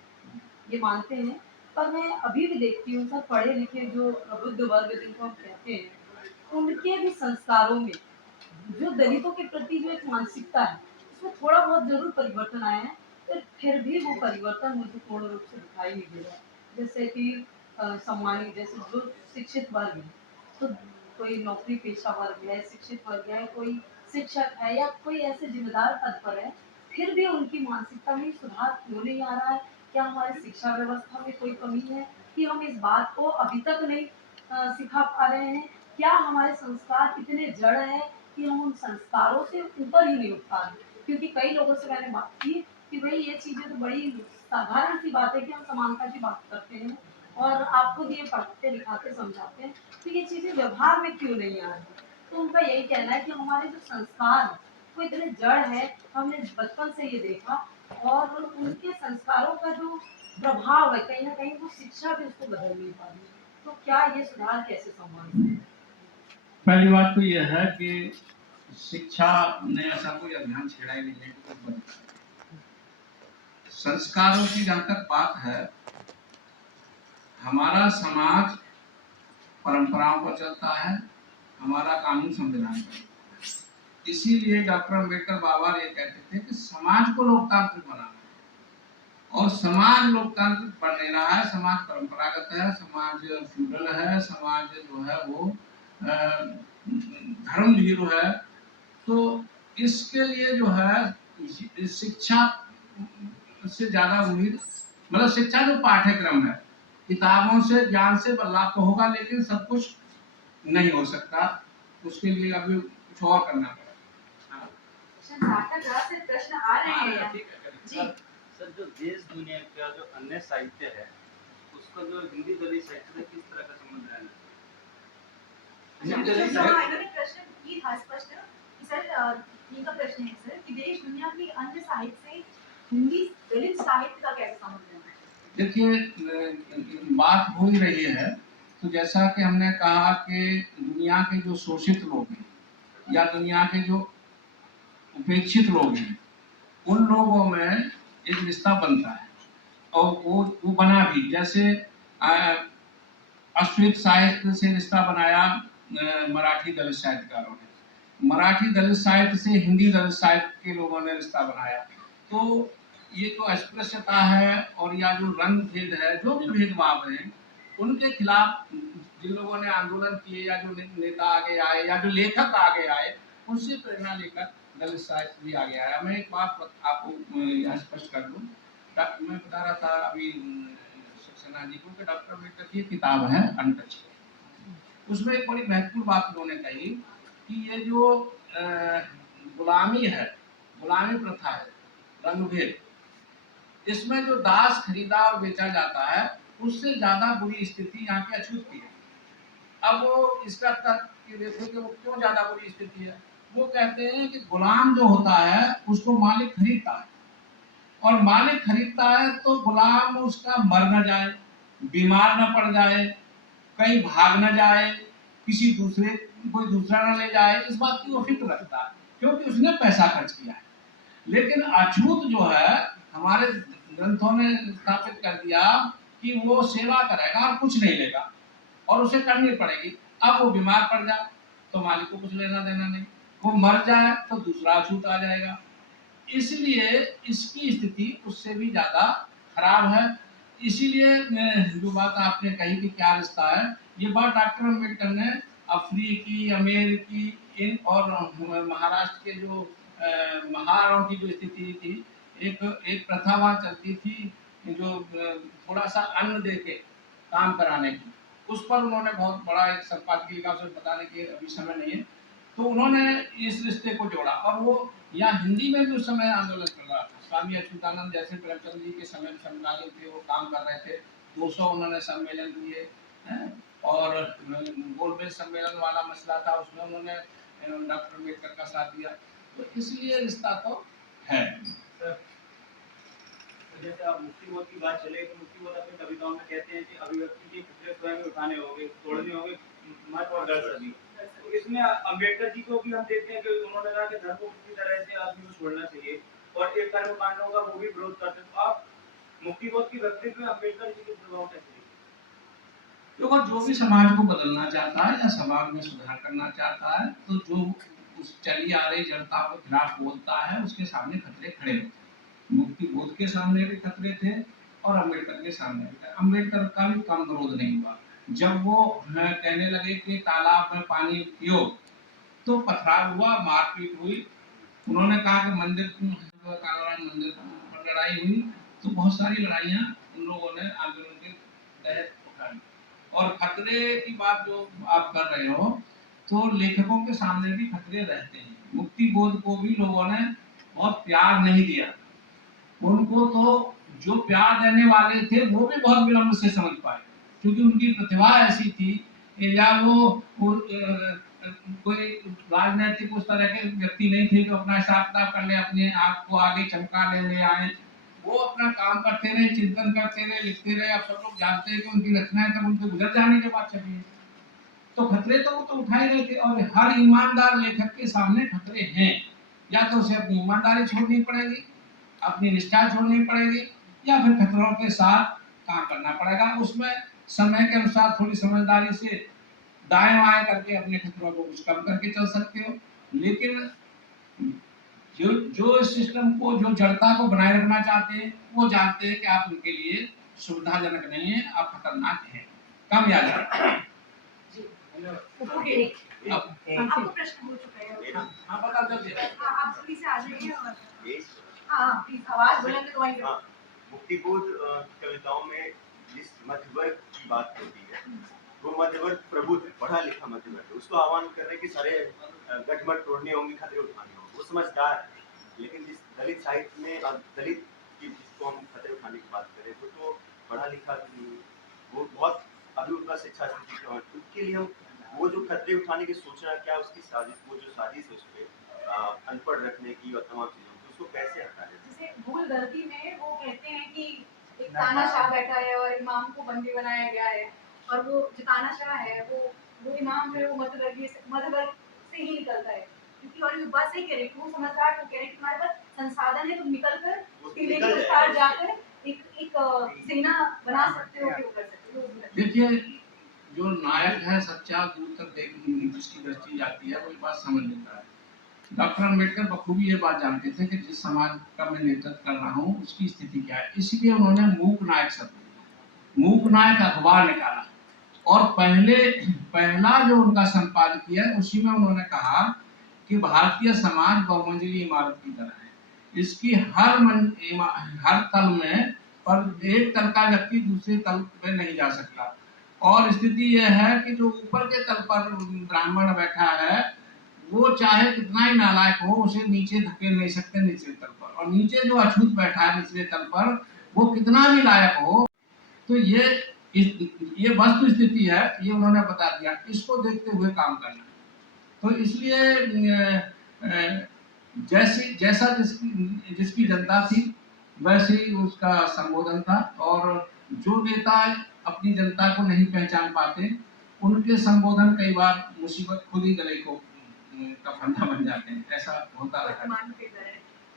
ये मानते हैं। पर मैं अभी भी देखती हूँ सर, पढ़े लिखे जो प्रबुद्ध वर्ग जिनको हम कहते हैं, उनके भी संस्कारों में जो दलितों के प्रति जो एक मानसिकता है, उसमें थोड़ा बहुत जरूर परिवर्तन आया है, फिर भी वो परिवर्तन मुझे पूर्ण रूप से दिखाई नहीं दे रहा है। जैसे कि सम्मानित, जैसे जो शिक्षित वर्ग है, तो कोई नौकरी पेशा वर्ग है, शिक्षित वर्ग है, कोई शिक्षक है या कोई ऐसे जिम्मेदार पद पर है, फिर भी उनकी मानसिकता में सुधार क्यों नहीं आ रहा है? क्या हमारी शिक्षा व्यवस्था में कोई कमी है कि हम इस बात को अभी तक नहीं सिखा पा रहे हैं? क्या हमारे संस्कार इतने जड़ हैं कि हम उन संस्कारों से ऊपर ही नहीं उठ पा रहे? क्योंकि कई लोगों से मैंने बात की कि भाई ये चीजें तो बड़ी साधारण सी बात है कि हम समानता की बात करते हैं, और आप खुद ये पढ़ते लिखाते समझाते हैं, तो ये चीजें व्यवहार में क्यों नहीं आ रही? तो उनका यही कहना है कि हमारे जो संस्कार हैं, वो इतने जड़ है, हमने बचपन से ये देखा, और उनके संस्कारों का जो प्रभाव है कहीं ना कहीं वो शिक्षा भी उसको बदल नहीं पा रही है। तो क्या ये सुधार कैसे संभव है? पहली बात तो यह है कि शिक्षा ने ऐसा कोई अभियान छेड़ा ही नहीं है कि कोई बंद करे। संस्कारों की जहाँ तक बात है, हमारा समाज परंपराओं पर चलता है, हमारा कानून संविधान पर। इसीलिए डॉक्टर अम्बेडकर बाबा ये कहते थे कि समाज को लोकतांत्रिक बनाना है, और समाज लोकतांत्रिक बन नहीं रहा है। समाज परंपरागत है, समाज फ्यूडल है, समाज जो है वो धर्म भीरू है। तो इसके लिए जो है शिक्षा से ज्यादा उम्मीद, मतलब शिक्षा जो पाठ्यक्रम है, किताबों से ज्ञान से लाभ तो होगा, लेकिन सब कुछ नहीं हो सकता। उसके लिए अभी कुछ और करना पड़ेगा। से प्रश्न आ रहे हैं हाँ, जी। सर जो देश दुनिया का जो अन्य साहित्य है, उसका जो हिंदी दलित साहित्य से किस तरह का संबंध है? हिंदी दलित साहित्य इन्होंने प्रश्न की था स्पष्ट कि सर, इनका प्रश्न है सर कि देश दुनिया की अन्य साहित्य से हिंदी दलित साहित्य का कैसे संबंध है? देखिए, बात हो ही रही है, तो जैसा कि हमने कहा कि दुनिया के जो शोषित लोग हैं या दुनिया के जो उपेक्षित लोग हैं, उन लोगों में एक रिश्ता बनता है, और वो बना भी। जैसे अस्मित साहित्य से रिश्ता बनाया मराठी दलित साहित्यकारों ने, मराठी दलित साहित्य से हिंदी दलित साहित्य के लोगों ने रिश्ता बनाया। तो ये तो अस्पृश्यता है, और या जो रंग भेद है, जो भी भेदभाव है, उनके खिलाफ जिन लोगों ने आंदोलन किए, या जो नेता आगे आए, या जो लेखक आगे आए, उनसे प्रेरणा लेकर दलित साहित्य भी आगे आया। मैं एक बात आपको यहाँ स्पष्ट कर दूं, मैं बता रहा था अभी सक्सेना जी को कि डॉक्टर अम्बेडकर की किताब है अनटच्ड। उसमें एक बड़ी महत्वपूर्ण बात उन्होंने कही कि ये जो गुलामी है, गुलामी प्रथा है, रंगभेद, इसमें जो दास खरीदा और बेचा जाता है, उससे ज्यादा बुरी स्थिति यहाँ की अछूत की है। अब वो इसका तर्क देखो कि वो क्यों ज्यादा बुरी स्थिति है। वो कहते हैं कि गुलाम जो होता है उसको मालिक खरीदता है, और मालिक खरीदता है तो गुलाम उसका मर न जाए, बीमार न पड़ जाए, कहीं भाग न जाए, किसी दूसरे कोई दूसरा न ले जाए, इस बात की वो फिक्र रखता है, क्योंकि उसने पैसा खर्च किया है। लेकिन अछूत जो है, हमारे ग्रंथों ने स्थापित कर दिया कि वो सेवा करेगा और कुछ नहीं लेगा, और उसे करनी पड़ेगी। अब वो बीमार पड़ जाए तो मालिक को कुछ लेना देना नहीं, वो मर जाए तो दूसरा अछूत आ जाएगा। इसलिए इसकी स्थिति उससे भी ज्यादा खराब है। इसीलिए जो बात आपने कही कि क्या रिश्ता है, ये बात डॉक्टर अम्बेडकर ने अफ्रीकी, अमेरिकी, इन और महाराष्ट्र के जो महारों की जो स्थिति थी, एक प्रथा वहाँ चलती थी जो थोड़ा सा अन्न दे के काम कराने की, उस पर उन्होंने बहुत बड़ा एक संपादकीय लिखा, उसे बताने के अभी समय नहीं है। तो उन्होंने इस रिश्ते को जोड़ा, और वो यहाँ हिंदी में भी उस समय आंदोलन चल रहा था। स्वामी अच्युतानंद जैसे प्रेमचंद जी के समय समकालीन थे, वो काम कर रहे थे, 200 उन्होंने सम्मेलन किए हैं। और गोलमेज सम्मेलन वाला मसला था, उसमें उन्होंने डॉक्टर अम्बेडकर का साथ दिया। तो इसलिए रिश्ता तो है। जैसे आप मुक्तिबोध की बात चले तो मुक्तिबोध अपनी कविताओं में कहते हैं कि अभिव्यक्ति के खतरे स्वयं उठाने होंगे, तोड़ने होंगे मत और दर्द सभी। तो इसमें अम्बेडकर जी को भी हम देखते हैं कि उन्होंने कहा कि धर्म को किसी तरह से आदमी को छोड़ना चाहिए और एक कर्म कांडों का वो भी विरोध करते हैं। तो आप मुक्तिबोध की व्यक्तित्व में अम्बेडकर जी के प्रभाव कैसे देखते देखो, जो भी समाज को बदलना चाहता है या समाज में सुधार करना चाहता है, तो जो उस चली आ रही जनता के खिलाफ बोलता है, उसके सामने खतरे खड़े होते हैं। मुक्ति बोध के सामने भी खतरे थे और अम्बेडकर के सामने भी थे। अम्बेडकर का भी कम विरोध नहीं हुआ। जब वो कहने लगे कि तालाब में पानी पियो, तो पथराव हुआ, मारपीट हुई। उन्होंने कहा कि मंदिर कालाराम मंदिर पर लड़ाई हुई। तो बहुत सारी लड़ाइयाँ उन लोगों ने आंदोलन के तहत उठाई। और खतरे की बात जो आप कर रहे हो, तो लेखकों के सामने भी खतरे रहते हैं। मुक्ति बोध को भी लोगों ने बहुत प्यार नहीं दिया। उनको तो जो प्यार देने वाले थे वो भी बहुत विलंब से समझ पाए, क्योंकि उनकी प्रतिभा ऐसी थी, या वो कोई राजनीतिक उस तरह के व्यक्ति नहीं थे जो अपना हिसाब किताब कर ले, अपने आप को आगे चमका ले आए। वो अपना काम करते रहे, चिंतन करते रहे, लिखते रहे। अब सब लोग जानते हैं कि उनकी रचनाएं तब उनके गुजर जाने के बाद छपी। तो खतरे तो वो तो उठा ही रहे थे, और हर ईमानदार लेखक के सामने खतरे हैं। या तो उसे अपनी ईमानदारी छोड़नी पड़ेगी, अपनी निष्ठा छोड़नी पड़ेगी, या फिर खतरों के साथ काम करना पड़ेगा। उसमें समय के अनुसार थोड़ी समझदारी से दाएं बाएं करके अपने खतरों को कुछ कम करके चल सकते हो। लेकिन जो इस सिस्टम को, जो जड़ता को बनाए रखना चाहते हैं, वो जानते हैं कि आप उनके लिए सुविधाजनक नहीं है, आप खतरनाक हैं, कम या ज्यादा। आपको प्रश्न हो चुका है। हाँ, बता दो। आप प्लीज आ जाइए और हाँ प्लीज आवाज बुलंद करवाइए। मुक्तिबोध कविताओं में जिस मध्य वर्ग की बात होती है, वो मध्य वर्ग प्रबुद्ध पढ़ा लिखा मध्य वर्ग, उसको आह्वान कर रहे हैं कि सारे गठमट तोड़ने होंगे, खतरे उठाने होंगे। वो समझदार है। लेकिन जिस दलित साहित्य में दलित की जिसको हम खतरे उठाने की बात करें, तो पढ़ा लिखा वो बहुत अभी उनका शिक्षा स्थिति उसके लिए हम वो जो खतरे उठाने की सोचना, क्या उसकी साजिश, वो जो साजिश है उस पर अनपढ़ रखने की और तमाम चीजों को, उसको कैसे हटा दें? जैसे भूल गलती में वो कहते हैं कि एक तानाशाह बैठा है और इमाम को बंदी बनाया गया है, और वो जो तानाशाह है वो इमाम जो है वो मध्यवर्ग से ही निकलता है, क्योंकि और बात सही कह रही है, वो समझदार तो कह रही है तुम्हारे पास संसाधन है, तुम निकल कर किले के उस पार जाकर एक सेना बना सकते हो, वो कर सकते हो। देखिए, जो नायक है सच्चा, दूर तक देखने जिसकी दृष्टि जाती है वो ये बात समझ लेता है। डॉक्टर अम्बेडकर बखूबी ये बात जानते थे कि जिस समाज का मैं नेतृत्व कर रहा हूँ उसकी स्थिति क्या है। इसलिए उन्होंने मूक नायक शब्द, मूक नायक अखबार निकाला, और पहला जो उनका संपादकीय है उसी में उन्होंने कहा कि भारतीय समाज बहुमंजिली इमारत की तरह है। इसकी हर तल में, पर एक तल का व्यक्ति दूसरे तल पे नहीं जा सकता। और स्थिति यह है कि जो ऊपर के तल पर ब्राह्मण बैठा है, वो चाहे कितना ही नालायक हो, उसे नीचे धकेल नहीं सकते निचले तल पर। और नीचे जो अछूत बैठा है निचले तल पर, वो कितना भी लायक हो। तो ये वस्तु स्थिति है, ये उन्होंने बता दिया। इसको देखते हुए काम करना। तो इसलिए जैसा जिसकी जनता थी वैसे ही उसका संबोधन था। और जो नेता अपनी जनता को नहीं पहचान पाते, उनके संबोधन कई बार मुसीबत खुद ही गले को का फंदा बन जाते हैं। ऐसा होता रहा है।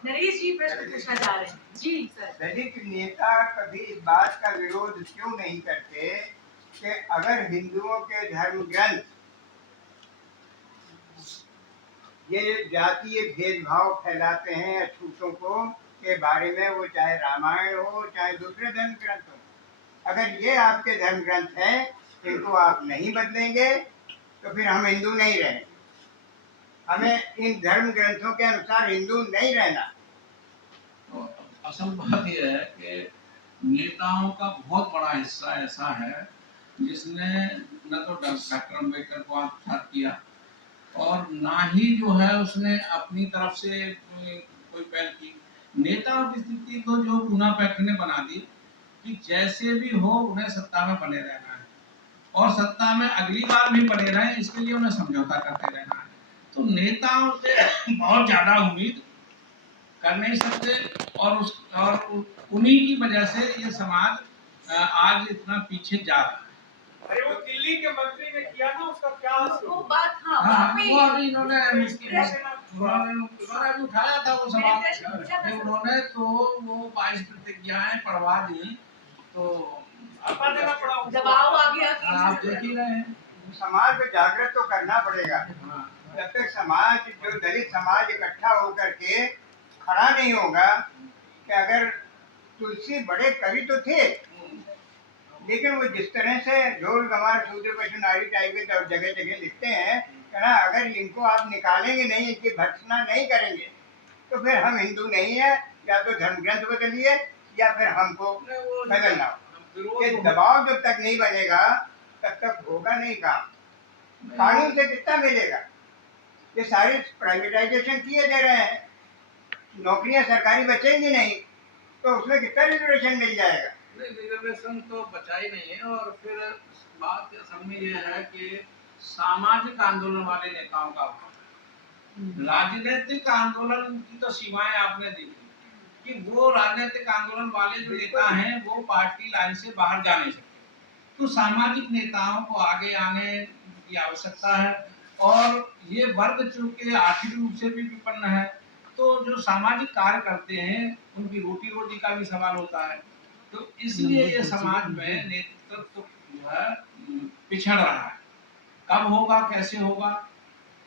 नरेश जी प्रश्न पूछना चाह रहे हैं। जी सर। दलित नेता कभी इस बात का विरोध क्यों नहीं करते कि अगर हिंदुओं के धर्म ग्रंथ ये जातीय भेदभाव फैलाते हैं अछूतों को के बारे में, वो चाहे रामायण हो चाहे दूसरे धर्म ग्रंथ हो, अगर ये आपके धर्म ग्रंथ हैं, इनको आप नहीं बदलेंगे तो फिर हम हिंदू नहीं रहेंगे। हमें इन धर्म ग्रंथों के अनुसार हिंदू नहीं रहना। तो असल बात यह है कि नेताओं का बहुत बड़ा हिस्सा ऐसा है जिसने न तो डॉक्टर अम्बेडकर को आत्मसात किया, और ना ही जो है उसने अपनी तरफ से कोई पहल की। नेताओं की स्थिति तो जो पूना पैक्ट ने बना दी कि जैसे भी हो उन्हें सत्ता में बने रहना है। और सत्ता में अगली बार भी बने रहें, इसके लिए उन्हें समझौता करते रहना है। तो नेताओं से बहुत ज्यादा उम्मीद कर नहीं सकते, और उन्हीं की वजह से ये समाज आज इतना पीछे जा रहा है। अरे वो दिल्ली के मंत्री ने किया ना, उसका क्या हासिल वो हुआ? बात हाँ हाँ, बात वही वो है। अभी इन्होंने उन्होंने उठाया था वो मैंने सवाल, प्रश्न पूछा था सर। उन्होंने तो वो 22 प्रतिज्ञाएं पढ़वा दी, तो आपा देना पड़ा उसको। दबाव आ गया आप देख ही रहे हैं। समाज को जागृत तो करना पड़ेगा। हाँ। जब तक समाज, जो दलित समाज इकट्ठा होकर के खड़ा नहीं होगा, कि अगर तुलसी बड़े कवि तो थे, लेकिन वो जिस तरह से ढोल गमार शूद्र पशु नारी टाइप के जगह जगह लिखते हैं कि ना, अगर इनको आप निकालेंगे नहीं, इनकी भर्त्सना नहीं करेंगे, तो फिर हम हिंदू नहीं है, या तो धर्म ग्रंथ बदलिए या फिर हमको बदलना हो। ये दबाव जब तक नहीं बनेगा तब तक होगा नहीं काम। कानून से कितना मिलेगा? ये सारी प्राइवेटाइजेशन किए जा रहे हैं, नौकरियां सरकारी बचेंगी नहीं, तो उसमें कितना रिजर्वेशन मिल जाएगा? नहीं, रिजर्वेशन तो बचा ही नहीं है। और फिर बात असल में ये है कि सामाजिक आंदोलन वाले नेताओं का अभाव है। राजनीतिक आंदोलन की तो सीमाएं आपने देखी कि वो राजनीतिक आंदोलन वाले जो नेता हैं वो पार्टी लाइन से बाहर जा नहीं सकते। तो सामाजिक नेताओं को आगे आने की आवश्यकता है, और ये वर्ग चूंकि आर्थिक रूप से भी विपन्न है, तो जो सामाजिक कार्य करते हैं उनकी रोटी रोटी का भी सवाल होता है। तो इसलिए ये समाज में नेतृत्व जो है पिछड़ रहा है। कब होगा, कैसे होगा,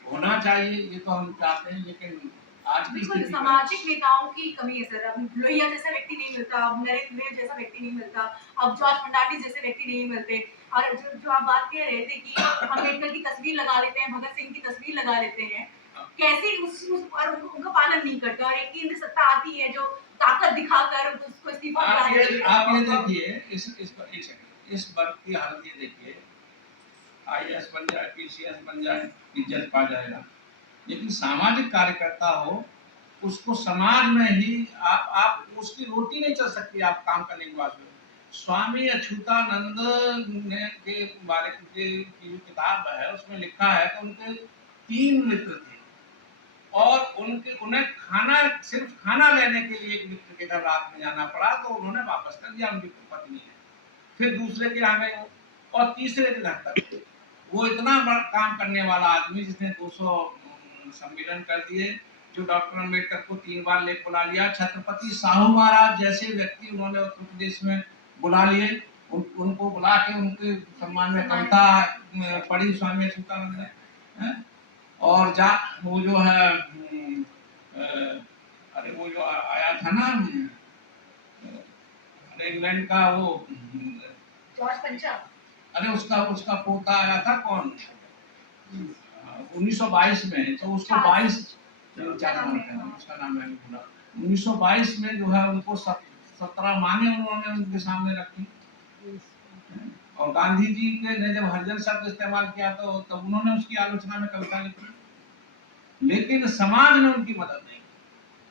होना चाहिए, ये तो हम चाहते हैं, लेकिन आज की बिल्कुल स्थिति में सामाजिक नेताओं की कमी है सर। अब लोहिया जैसा व्यक्ति नहीं मिलता, अब नरेंद्र मोदी जैसा व्यक्ति नहीं मिलता, अब जॉर्ज फर्नांडिस जैसे व्यक्ति नहीं मिलते। और जो आप बात कह रहे थे कि अम्बेडकर की तस्वीर लगा लेते हैं, भगत सिंह की तस्वीर लगा लेते हैं, कैसे उस और उनका पालन नहीं करते, और एक केंद्र सत्ता आती है जो ताकत दिखाकर उसको इस्तीफा आप दिला ये देती है। देखिए, इस वर्ग की हालत ये देखिए, IAS बन जाए, PCS बन जाए, इज्जत पा जाएगा, लेकिन सामाजिक कार्यकर्ता हो, उसको समाज में ही आप उसकी रोटी नहीं चल सकती आप काम करने के बाद। स्वामी अच्युतानंद ने के बारे की जो किताब है उसमें लिखा है कि उनके 3 मित्र थे, और उन्हें सिर्फ खाना लेने के लिए एक मित्र के घर रात में जाना पड़ा, तो उन्होंने वापस कर दिया उनकी पत्नी ने। फिर दूसरे के यहाँ गए, और तीसरे के घर तक। वो इतना बड़ा काम करने वाला आदमी जिसने 200 सम्मेलन कर दिए, जो डॉक्टर अम्बेडकर को 3 बार ले बुला लिया, छत्रपति साहू महाराज जैसे व्यक्ति उन्होंने उत्तर प्रदेश में बुला लिए, उनको बुला के उनके सम्मान में कविता पढ़ी स्वामी अच्युतानंद ने। और वो जो है अरे वो जो आया था ना इंग्लैंड का, वो जॉर्ज पंचाल, अरे उसका पोता आया था कौन 1922 में, तो उसको 22 उसका नाम है भूला। 1922 में जो है उनको 17 मांगे उन्होंने उनके सामने रखी, और गांधी जी ने जब हरिजन शब्द इस्तेमाल किया तो तब उन्होंने उसकी आलोचना में कविता लिखी, लेकिन समाज ने उनकी मदद नहीं।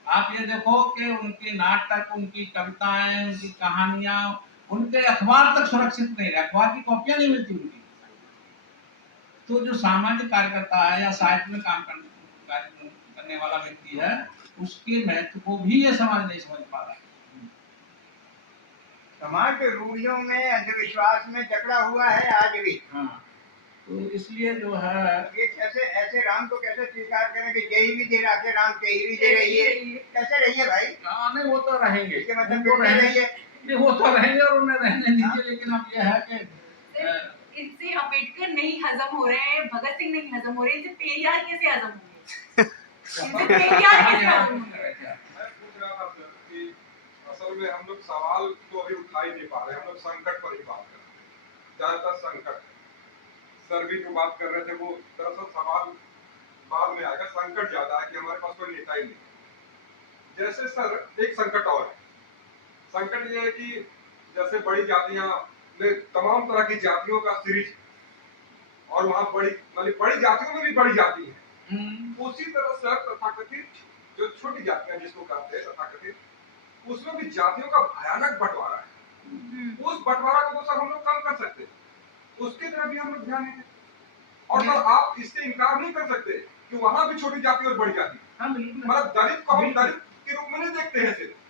आप ये देखो कि उनके नाटक, उनकी कविताएं, उनकी कहानियां उनके अखबार तक सुरक्षित नहीं रहे, अखबार की कॉपियां नहीं मिलती उनकी। तो जो सामाजिक कार्यकर्ता है या साहित्य में काम करने वाला व्यक्ति है, उसके महत्व को भी ये समाज नहीं समझ पा रहा है। समाज के रूढ़ियों में, अंधविश्वास में जकड़ा हुआ है आज भी। हाँ, तो इसलिए जो है ये ऐसे राम को कैसे स्वीकार करें कि जय भी दे राखे राम तेही भी दे रही है? कैसे रहिए भाई? नहीं, वो तो रहेंगे, इसके मतलब रहिए, वो तो रहेंगे और उन्हें रहने दीजिए। लेकिन अब यह है कि इनसे अम्बेडकर नहीं हजम हो रहे हैं, भगत सिंह नहीं हजम हो रहे, इनसे पेरियार कैसे हजम होंगे? इनसे पेरियार कैसे हजम होंगे? मैं पूछ रहा था सर कि असल में हम लोग सवाल तो अभी उठा ही नहीं पा रहे, हम लोग संकट पर ही बात कर रहे हैं, ज्यादातर संकट। सर भी जो बात कर रहे थे वो दरअसल सवाल बाद में आएगा, संकट ज्यादा है कि हमारे पास कोई नेता ही नहीं। जैसे सर एक संकट और है, संकट ये है कि जैसे बड़ी जातियां में तमाम तरह की जातियों का सीरीज, और वहाँ बड़ी जातियों में भी बड़ी जाति है, उसी तरह से तथाकथित जो छोटी जातियां जिसको कहते हैं तथाकथित, उसमें भी जातियों का भयानक बंटवारा है। उस बंटवारा को तो सर हम लोग कम कर सकते हैं, उसकी तरफ भी हम लोग ध्यान दें। और सर आप इससे इनकार नहीं कर सकते कि वहां भी छोटी जाति और बड़ी जाति, मतलब दलित को हम दलित के रूप में नहीं देखते हैं। सिर्फ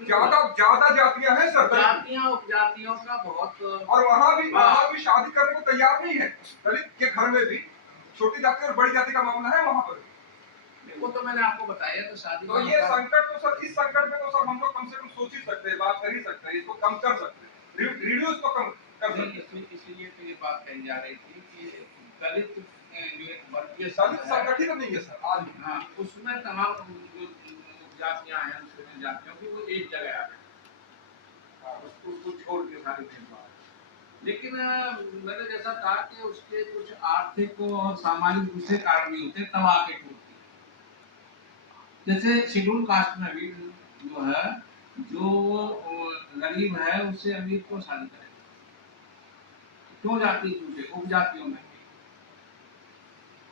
ज्यादा जातियां हैं सर, जातियां उपजातियों का बहुत, और वहां भी शादी करने को तैयार नहीं है। दलित के घर में भी छोटी जाति और बड़ी जाति का मामला है वहां पर। वो तो मैंने आपको बताया। तो शादी तो ये संकट तो सर, इस संकट में तो सर हम लोग कम से कम सोच ही सकते हैं, बात कर ही सकते हैं, इसको कम कर सकते हैं, रिड्यूस को कम कर सकते हैं। इसीलिए तो ये बात कही जा रही थी कि दलित जो एक वर्गीय दलित संगठित नहीं है सर आज। हाँ, उसमें तमाम जातियां हैं, छोटी जातियों की, वो एक जगह आ गए, उसको छोड़ के सारे भेदभाव। लेकिन मैंने जैसा कहा कि उसके कुछ आर्थिक और सामाजिक दूसरे कारण भी होते हैं, तब आके टूटती है। जैसे शेड्यूल कास्ट में भी जो है, जो गरीब है उससे अमीर को शादी करेगा, क्यों जाति टूटे उपजातियों में।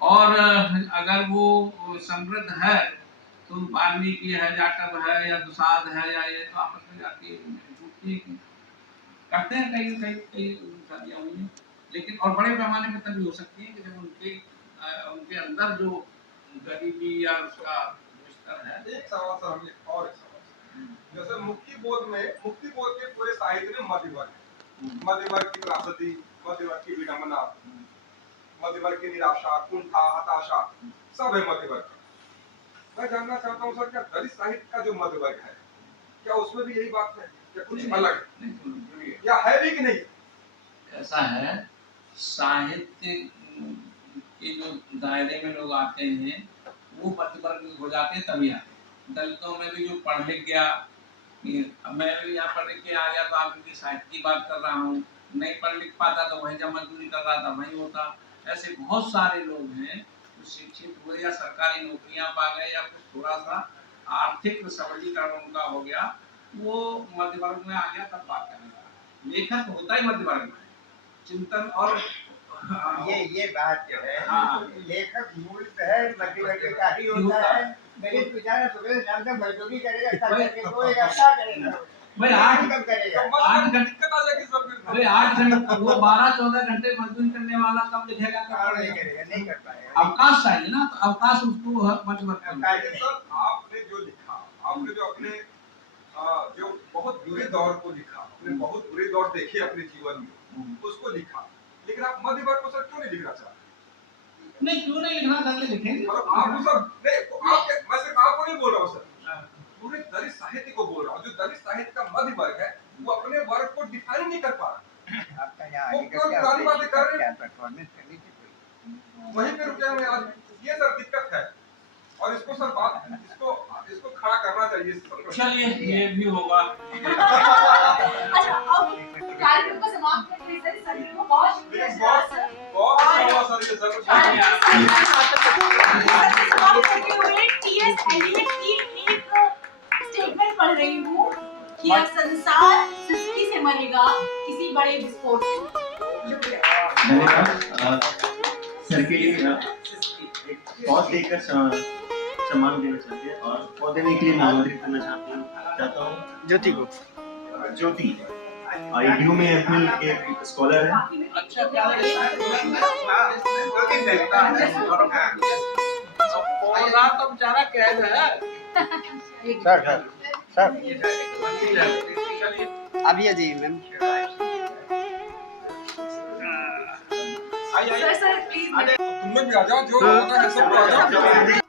और अगर वो समृद्ध है तो वाल्मीकि है, जाटव है या दुसाध है या ये, तो आपस में जाति टूटती करते हैं। कई शादियां हुई हैं, लेकिन और बड़े पैमाने पर तभी हो सकती है कि जब उनके अंदर जो गरीबी या उसका स्तर है। एक सवाल सर, हमने और एक सवाल, जैसे मुक्ति बोध के पूरे साहित्य में मध्य वर्ग की त्रासदी, मध्य वर्ग की विडंबना, मध्य वर्ग की निराशा, कुंठा, हताशा, सब है मध्य वर्ग। मैं जानना चाहता हूँ सर, क्या दलित साहित्य का जो मध्य वर्ग है, क्या उसमें भी यही बात है या कुछ अलग है, या है भी कि नहीं? ऐसा है, साहित्य के जो दायरे में लोग आते हैं वो मध्य वर्ग हो जाते हैं, तभी आते हैं। दलितों में भी जो पढ़ लिख गया, मैं भी यहाँ पढ़ लिख के आ गया तो आपकी साहित्य की बात कर रहा हूँ, नहीं पढ़ लिख पाता तो वहीं जब मजदूरी कर रहा था वहीं होता। ऐसे बहुत सारे लोग हैं जो शिक्षित हुए या सरकारी नौकरियां पा गए या कुछ थोड़ा सा आर्थिक सबलीकरण उनका हो गया, वो मध्य वर्ग में आ गया, तब बात करने लगा। लेखक होता ही मध्य वर्ग में, चिंतन और ये बात जो है, हाँ। लेखक मूल है मध्य वर्ग का ही होता है। दलित बेचारा सुबह शाम तक मजदूरी करेगा, क्या करेगा भाई 8 घंटे वो 12-14 घंटे मजदूरी करने वाला कब लिखेगा, कब पढ़ेगा? नहीं कर पाएगा। अवकाश चाहिए ना, तो अवकाश उसको मध्य वर्ग सर आपने जो लिखा, आपने जो अपने जो बहुत बुरे दौर को लिखा, अपने बहुत बुरे दौर देखे अपने जीवन में, उसको लिखा, लेकिन आप मध्य वर्ग को सर क्यों नहीं लिखना चाहते? नहीं, क्यों नहीं लिखना चाहते, लिखेंगे। मतलब आप सब नहीं, मैं सिर्फ आपको नहीं बोल रहा हूँ सर, पूरे दलित साहित्य को बोल रहा हूँ। जो दलित साहित्य का मध्य वर्ग है, वो अपने वर्ग को डिफाइन नहीं कर पा रहा। आपका यहाँ वो आगे केवल पुरानी बातें कर रहे हैं, परफॉर्मेंस करनी चाहिए। वहीं पे रुके हुए आज। ये सर दिक्कत है, और इसको सर बात इसको खड़ा करना चाहिए। चलिए, ये भी होगा। अच्छा, अब कार्यक्रम को समाप्त करने से सभी को बहुत शुक्रिया सर। बहुत अच्छा हुआ सर, ये सर समाप्त करते हुए टीएस एलियट की एक स्टेटमेंट पढ़ रही हूँ कि अब संसार सिसकी से मरेगा किसी बड़े विस्फोट से। धन्यवाद सर के लिए। एक पौध देकर सम्मान देना चाहते हैं, और पौध देने के लिए मैं आमंत्रित करना चाहता हूँ ज्योति को। ज्योति आईडीयू में एमफिल के स्कॉलर है। अच्छा, क्या तो बेचारा कैद है। सर अभी आ जाइए मैम। सर प्लीज तुम लोग भी आ जाओ, जो होना है सब आ जाओ।